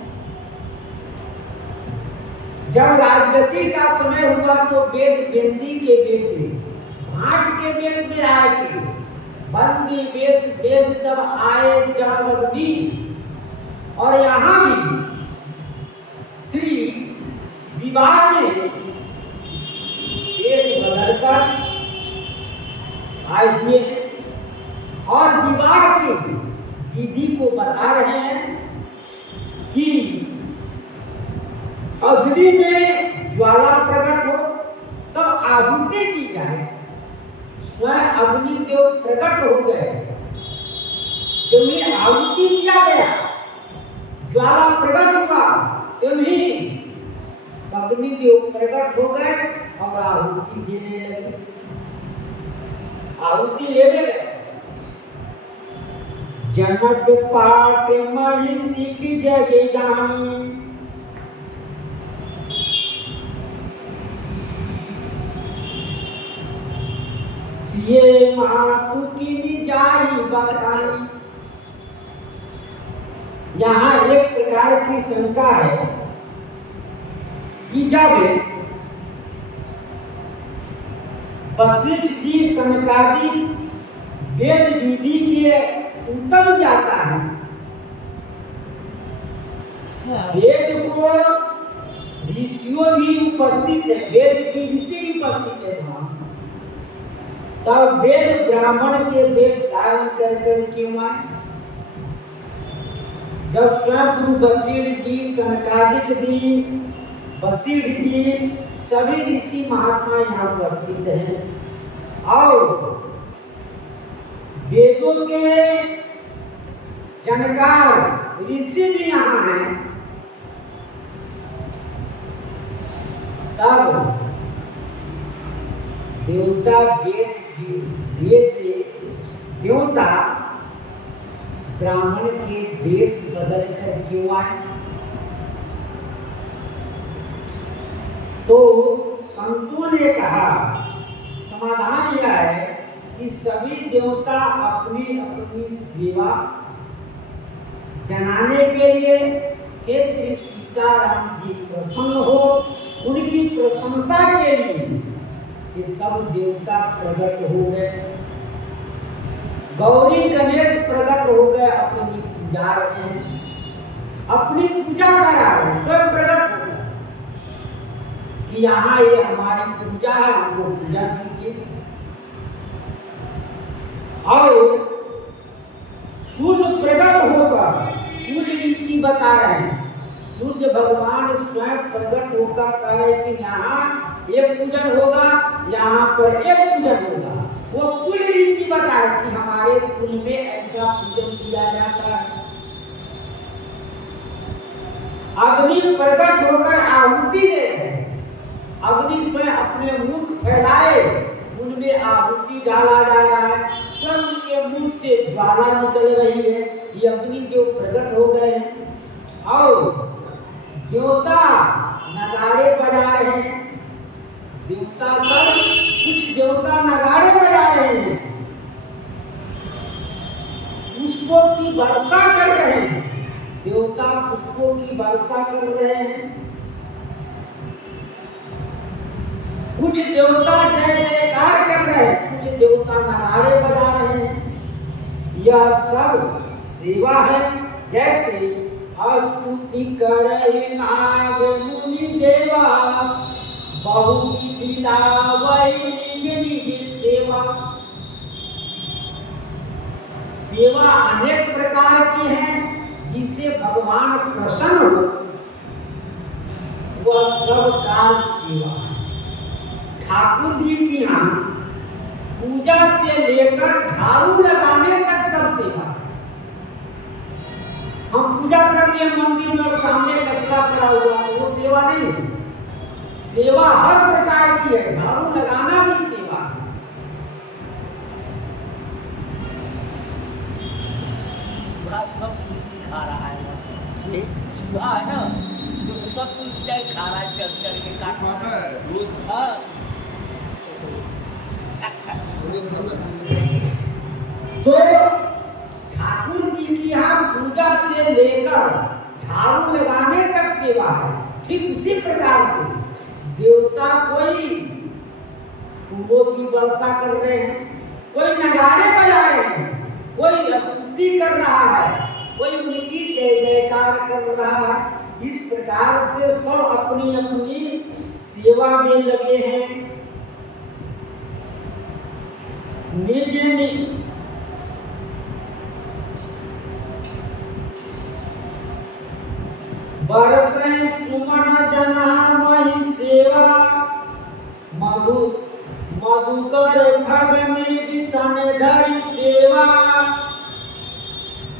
जब राजगद्दी का समय हुआ तो वेद बेंदी के वेश में, भाट के वेश में आए थे। बंदी वेश वेद तब आए जागवनी। और यहाँ भी श्री विवाह में वेश बदलकर आए हुए हैं और विवाह की विधि को बता रहे हैं कि अग्नि में ज्वाला प्रकट हो तो आहुति की जाए। स्वयं अग्निदेव प्रकट हो गए, तुम्हें आहुति दिया गया। ज्वाला प्रकट हुआ, तुम्हें अग्निदेव प्रकट हो गए और आहुति देने लगे, आहुति लेने लगे। जनक पाठ महिषी की जगे जानी। ये मातु की जाई बखानी। यहाँ एक प्रकार की शंका है कि जब वशिष्ठ जी सनकादि वेद विधि के उत्तम जाता है, वेद को ऋषियों भी उपस्थित है, वेद की ऋषि भी उपस्थित है वहां, तब वेद ब्राह्मण के वेद धारण कर क्यों आए? जब स्वयं गुरु वशिष्ठ जी, सनकादिक जी, वशिष्ठ जी, सभी ऋषि महात्मा यहाँ उपस्थित हैं और वेदों के जानकार ऋषि भी यहाँ हैं, तब देवता देवता ब्राह्मण के देश बदल कर क्यों आए? तो संतों ने कहा, समाधान यह है कि सभी देवता अपनी अपनी सेवा जनाने के लिए कि श्री सीताराम जी प्रसन्न हो, उनकी प्रसन्नता के लिए ये सब देवता प्रकट हो गए। गौरी गणेश प्रकट हो गए, अपनी पूजा अपनी पूजा करा, स्वयं प्रकट हो गए कि यहाँ ये हमारी पूजा है, हमको पूजा कीजिए। और सूर्य प्रकट होकर पूरी रीति बता रहे हैं, सूर्य भगवान स्वयं प्रकट होकर कह रहे कि यहाँ एक पूजन होगा, यहाँ पर एक पूजन होगा। वो कुल रीति बताए कि हमारे कुल में ऐसा पूजन किया जाता है। अग्नि प्रकट होकर आहुति दे, अग्नि स्वयं अपने मुख फैलाए, उनमें आहुति डाला जा रहा है, स्वयं उनके मुंह से ज्वाला निकल रही है, ये अग्निदेव प्रकट हो गए हैं। और देवता नगाड़े बजा रहे हैं, देवता सब, कुछ देवता नगाड़े बजा रहे हैं, पुष्पों की वर्षा कर रहे हैं, देवता पुष्पों की वर्षा कर रहे हैं, कुछ देवता जय जयकार कर रहे हैं, कुछ देवता नगाड़े बजा रहे हैं। यह सब सेवा है। जैसे स्तुति करे नाग मुनि देवा, बहुविधि लावै निज निज सेवा। सेवा अनेक प्रकार की है, जिसे भगवान प्रसन्न हो वह सब काल सेवा है। ठाकुर जी की यहाँ पूजा से लेकर झाड़ू लगाने तक सब सेवा है। हम पूजा कर लिए मंदिर में, सामने कचरा पड़ा हुआ है, वो सेवा नहीं है। सेवा हर प्रकार की है, झाड़ू लगाना भी सेवा है। पूरा सब तुलसी खा रहा है, चूहा है ना, तो सब तुलसी खा रहा है, चल चल के खाता है। तो ठाकुर जी की यहाँ पूजा से लेकर झाड़ू लगाने तक सेवा है। ठीक उसी प्रकार से देवता कोई फूलों की वर्षा कर रहे हैं, कोई नगाड़े बजा रहे हैं, कोई स्तुति कर रहा है, कोई उनकी जय जयकार कर रहा है। इस प्रकार से सब अपनी अपनी सेवा में लगे हैं। निज बरसे सुमन जना मही सेवा, मधु मधुकर खग मृग तन धरि सेवा,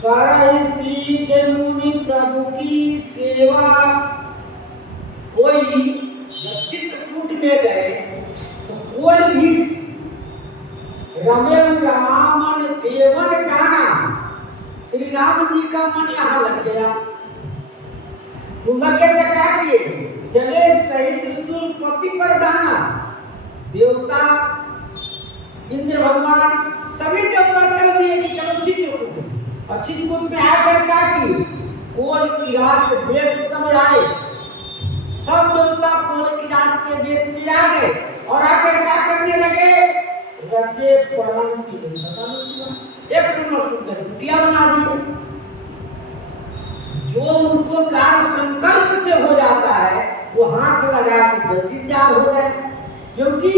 करहि सीध मुनि प्रभु की सेवा। कोई जब चित्रकूट में गए तो कोई भी रमे रामन देवन जाना, श्री राम जी का मन यहाँ लग गया। उनके क्या किए, चले सहित सुरपति पर जाना। देवता इंद्र भगवान सभी देवता चल दिए कि चलो चित्रकूट, और चित्रकूट में आकर क्या की कोल की रात वेश सब आए, सब देवता कोल की रात के वेश में आ गए और आकर क्या करने लगे, रचे वर्णन की एक नंबर सुंदर कुटिया बना दी। जो उनको कार्य संकल्प से हो जाता है वो हाथ लगा के जल्दी तैयार हो जाए, क्योंकि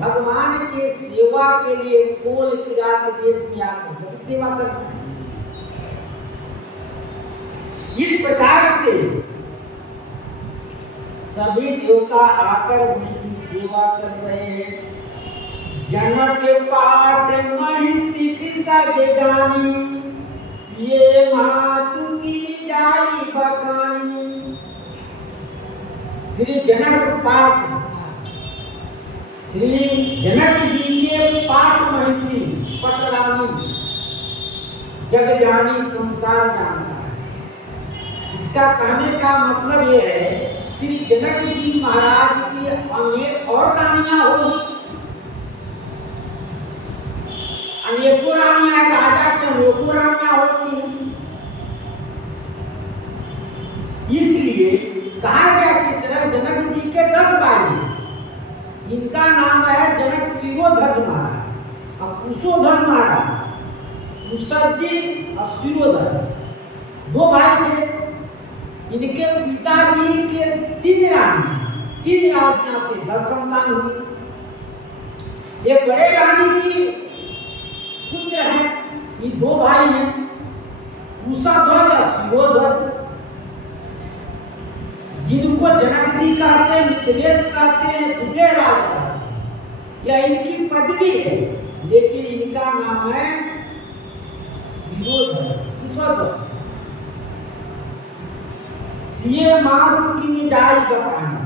भगवान के सेवा के लिए कोल की रात देश में आकर सब सेवा करना है। इस प्रकार से सभी देवता आकर उनकी सेवा कर रहे हैं। जनक पाठ महिषी की सगे जानी, ये मातु की जाई बकानी। श्री जनक पाठ, श्री जनक जी के पाठ महिषी पटरानी जग जानी संसार जानता है। इसका कहने का मतलब ये है श्री जनक जी महाराज की अनेक और रानियां होगी, अनेकों रानियां, राजा की अनेकों रानियां होती हैं। इसलिए कहा गया कि जनक जी के 10 भाई, इनका नाम है जनक शिरोधर महाराज और कुशोधर महाराज, कुशल जी और शिरोधर 2 भाई थे। इनके पिताजी के 3 रानियां से 10 संतान हुई। ये बड़े रानी की पुत्र हैं, ये 2 भाई हैं, कुशोधर और शिरोधर, जिनको जनक जी कहते हैं, मिथिलेश कहते हैं, विजयराज कहते हैं, यह इनकी पदवी है, लेकिन इनका नाम है शिरोधर, कुशोधर। सीए मातु की मिजाज बकानी,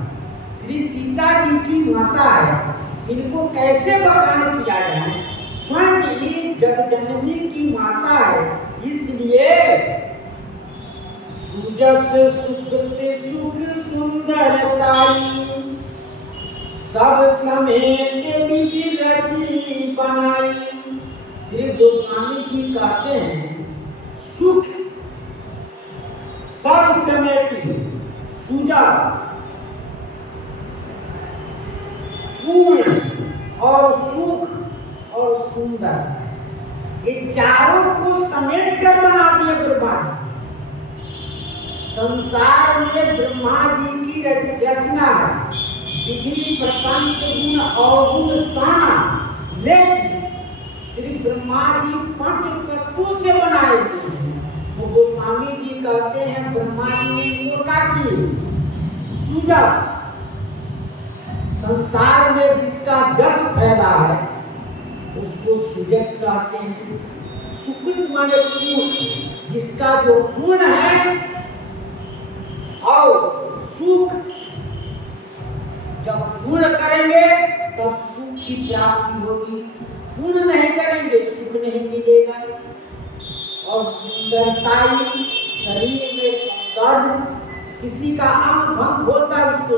श्री सीता जी की माता है, इनको कैसे बखान किया जाए, स्वयं ही जगजननी की माता है, इसलिए सुजस सुकृति सुख सुंदरताई, सब समेत विधि रची बनाई। श्री गोस्वामी जी कहते हैं सुख सब समेटी, सुजस पूर्ण और सुख और सुंदर, ये चारों को समेट कर बना दिए ब्रह्मा जी। संसार में ब्रह्मा जी की रचना है, विधि प्रपंच गुण अवगुण साना, लेकिन श्री ब्रह्मा जी 5 तत्वों से बनाए हुए हैं। वो गोस्वामी जी कहते हैं ब्रह्मा जी ने इनको क्या किए, सुजस, संसार में जिसका जस फैला है उसको सुजस कहते हैं। सुकृत माने पूर्ण, जिसका जो पूर्ण है, और सुख जब पूर्ण करेंगे तब सुख की प्राप्ति होगी, पूर्ण नहीं करेंगे सुख नहीं मिलेगा। और सुंदरताई, शरीर में सौंदर्य, किसी का अंग भंग होता है उसको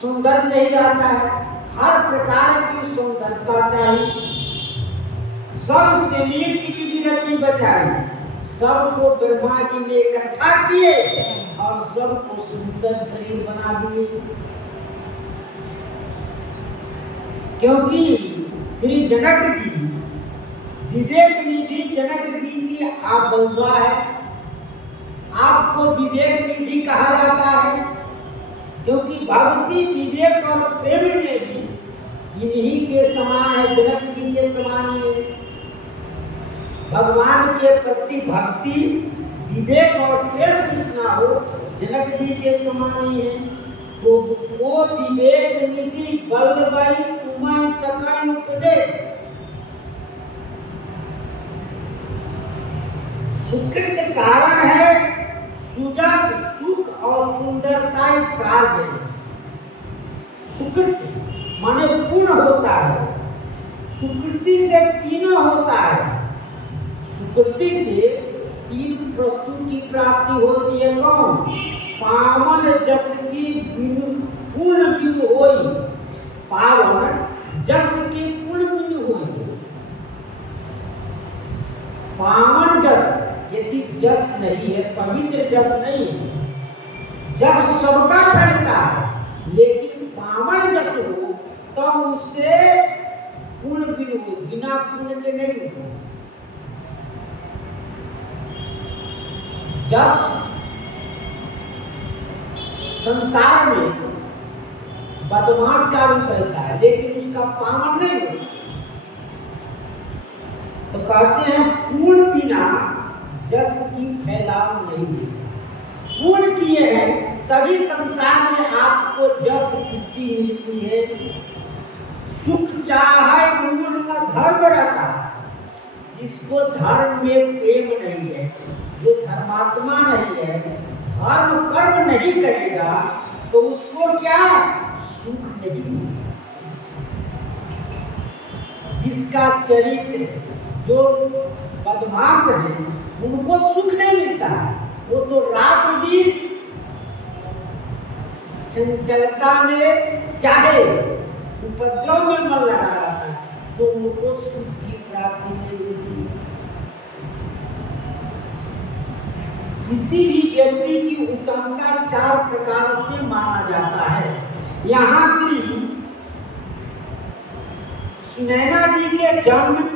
सुंदर नहीं रहता है, हर प्रकार की सुंदरता चाहिए। सब समेट की विधि रची बचाई, सबको ब्रह्मा जी ने इकट्ठा किए और सबको सुंदर शरीर बना दिए। क्योंकि श्री जनक जी विवेक निधि, जनक जी की आप बंधुआ है, आपको विवेक निधि कहा जाता है, क्योंकि भक्ति विवेक और प्रेम में भी इन्हीं के समान है, जनक जी के समान है। भगवान के प्रति भक्ति विवेक और प्रेम जितना हो, जनक जी के समान ही है। तो वो विवेक निधि बलबाई तुम्हें सकाय उपदेश, सुकृत कारण है, सुजस सुख और सुंदरता कार्य है। सुकृत माने पूर्ण होता है, सुकृति से तीनों होता है। सुकृति से 3 वस्तु की प्राप्ति होती है। कौन? पावन जस की पूर्ण बिनु होई, पावन जस की पूर्ण बिनु होई, जस नहीं है, पवित्र जस नहीं है। जस सबका करता है, लेकिन पावन जस हो तब उससे पुण्य भी हो, बिना पुण्य के नहीं होता। जस संसार में बदमाश का भी करता है, लेकिन उसका पावन नहीं होता। तो कहते हैं पुण्य बिना जस की फैलाव नहीं होता। पुण्य किए हैं तभी संसार में आपको जस कीर्ति मिलती है। सुख चाहे मूल न धर्म रहता, जिसको धर्म में प्रेम नहीं है, जो धर्मात्मा नहीं है, धर्म कर्म नहीं करेगा, तो उसको क्या सुख नहीं। जिसका चरित्र जो बदमाश है उनको सुख नहीं मिलता, वो तो रात दिन चंचलता में चाहे उपद्रव में मन लगा रहता है, तो उनको सुख की प्राप्ति नहीं होती। किसी भी व्यक्ति की उत्तमता 4 प्रकार से माना जाता है। यहाँ श्री सुनैना जी के जन्म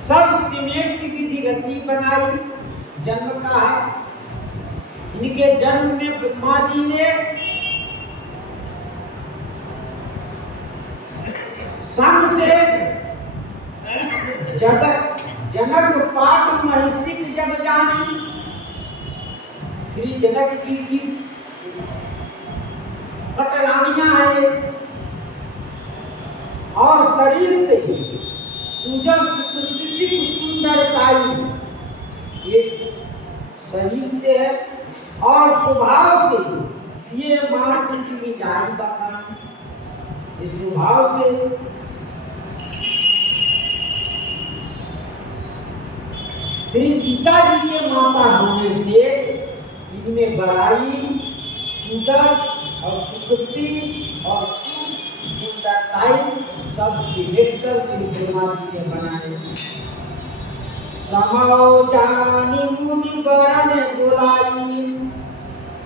सब सीमेंट की विधि रची बनाई जन्म का है। इनके जन्म में ब्रह्मा जी ने संग से जनक पाट महिषिक जग जानी। श्री जनक जी की पटरानियां हैं और शरीर से सुजस सुंदर काई, ये शरीर से है और स्वभाव से सिए मार्ग की मिजाई बखान, इस स्वभाव से श्री सीता जी के माता होने से इनमें बड़ाई, सुंदर और सुकृति और सुंदरताई सब सिलेक्ट कर श्री ब्रह्मा जी ने बनाए। समौ जानी मुनि बरन बुलाई,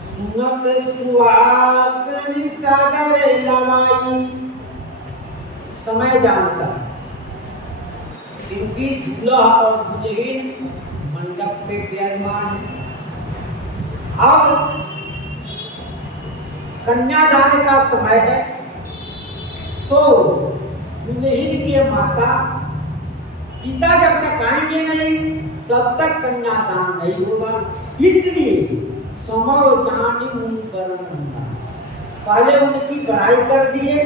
सुनत सुवासनि सादर लवाई। समय जानता, क्योंकि दूल्हा और दुल्हन मंडप पे विराजमान है। अब कन्यादान का समय है, तो दुल्हन के माता पिता जब तक आएंगे नहीं तब तक कन्यादान नहीं होगा। इसलिए समौ जानी मुनि बरन बुलाई, पहले उनकी बड़ाई कर दिए,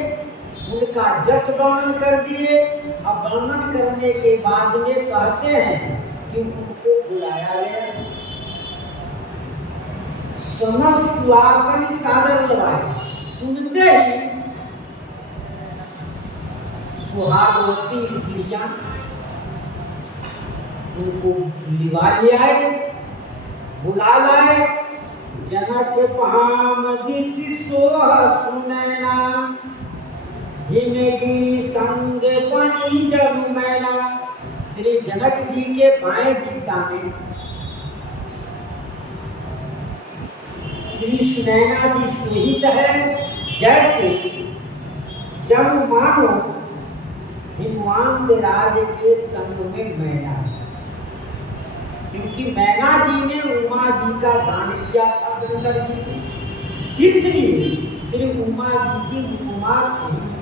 उनका जस वर्णन कर दिए। अब वर्णन करने के बाद में कहते हैं कि उनको बुलाया गया। समस्त सुवासनि सादर लवाई, सुनते ही सुहागवती स्त्रियां उनको लिवा ले आए, बुला लाए। जनक पहाम दिशि सोह सुनैना, हिमगिरी संग बनी जब मैना। श्री जनक जी के बाएं दिशा में श्री सुनैना जी सुहित है, जैसे जब मानो हिमवंत राज के संग में मैना, क्योंकि मैना जी ने उमा जी का दान किया था शंकर जी को। इसलिए श्री उमा जी की उपमा से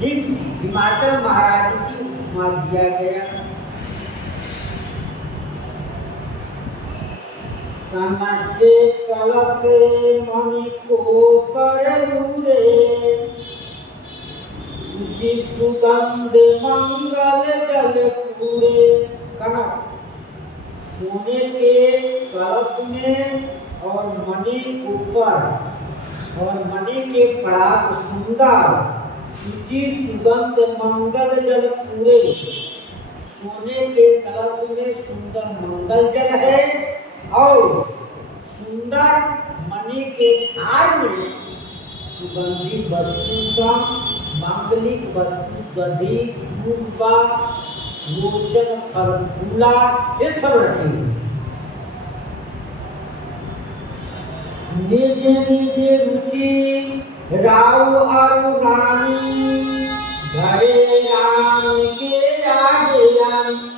हिमाचल महाराज की उपमा दिया गया। कनक के कलश मणि को परलूरे, सुचि सुगंध मंगल जल पूरे। कनक सोने के कलश में और मणि ऊपर और मणि के परात सुंदर शुचि सुगंध मंगल जल पूरे। सोने के कलश में सुंदर मंगल जल है और सुंदर मणि के थाल में सुगंधित वस्तु का मांगलिक वस्तु गधी, भोजन फल फूला ये सब रखेंगे। निज निज रुचि राव अरु रानी, घरे राम के आगे रानी।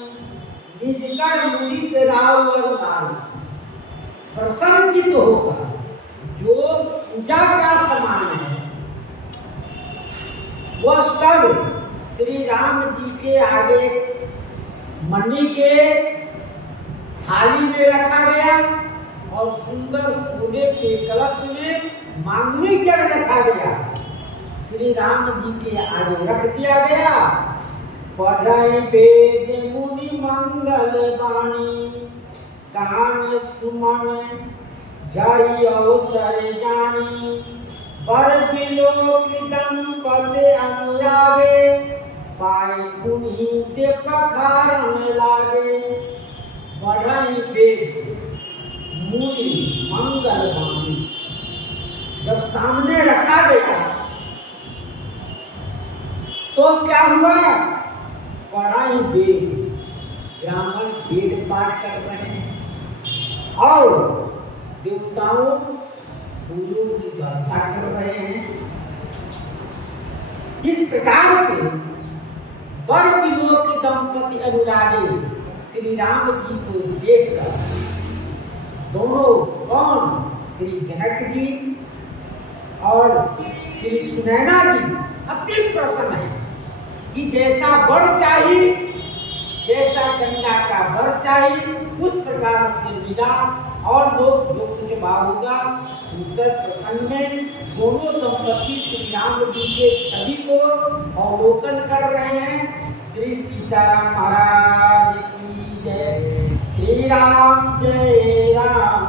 निज कर मुदित राव अरु रानी, प्रसन्नचित्त होकर जो पूजा का सामान है वह सब श्री राम जी के आगे मणि के थाली में रखा गया और सुंदर सोने के कलश में मांगनी जल रखा गया, श्री राम जी के आगे रख दिया गया। पढ़ई वेद मुनि मंगल वाणी, कान सुमन जाई अवसर जानी। बर बिलोक दंपति अनुरागे, पाए पुनीत पखारन लागे। बढ़ई वेद मुनि मंगल वाणी जब सामने रखा गया तो क्या हुआ? पढ़ाई वेद, ब्राह्मण वेद पाठ कर रहे हैं और देवताओं फूलों की वर्षा कर रहे हैं। इस प्रकार से वर विलोक के दंपति अनुरागे श्री राम जी को देखकर दोनों कौन? श्री जनक जी और श्री सुनैना जी अति प्रसन्न है कि जैसा वर चाहिए, जैसा कन्या का वर चाहिए उस प्रकार से मिला और लोग जो कुछ होगा उत्तर प्रसन्न में दोनों दंपति श्री राम जी के छवि को अवलोकन कर रहे हैं। श्री सीताराम महाराज की जय। श्री राम जय राम,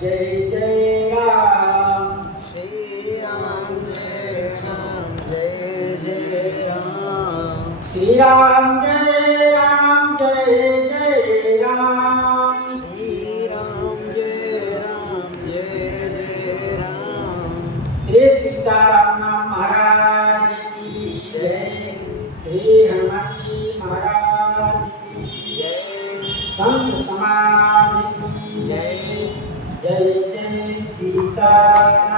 जय जय राम। श्री राम जय राम, जय जय राम। श्री राम जय राम, जय जय राम। श्री राम जय राम, जय जय राम। श्री सीताराम महाराज की जय। श्री हनुमान जी महाराज की जय। संत समाज की जय। जय जय सीताराम।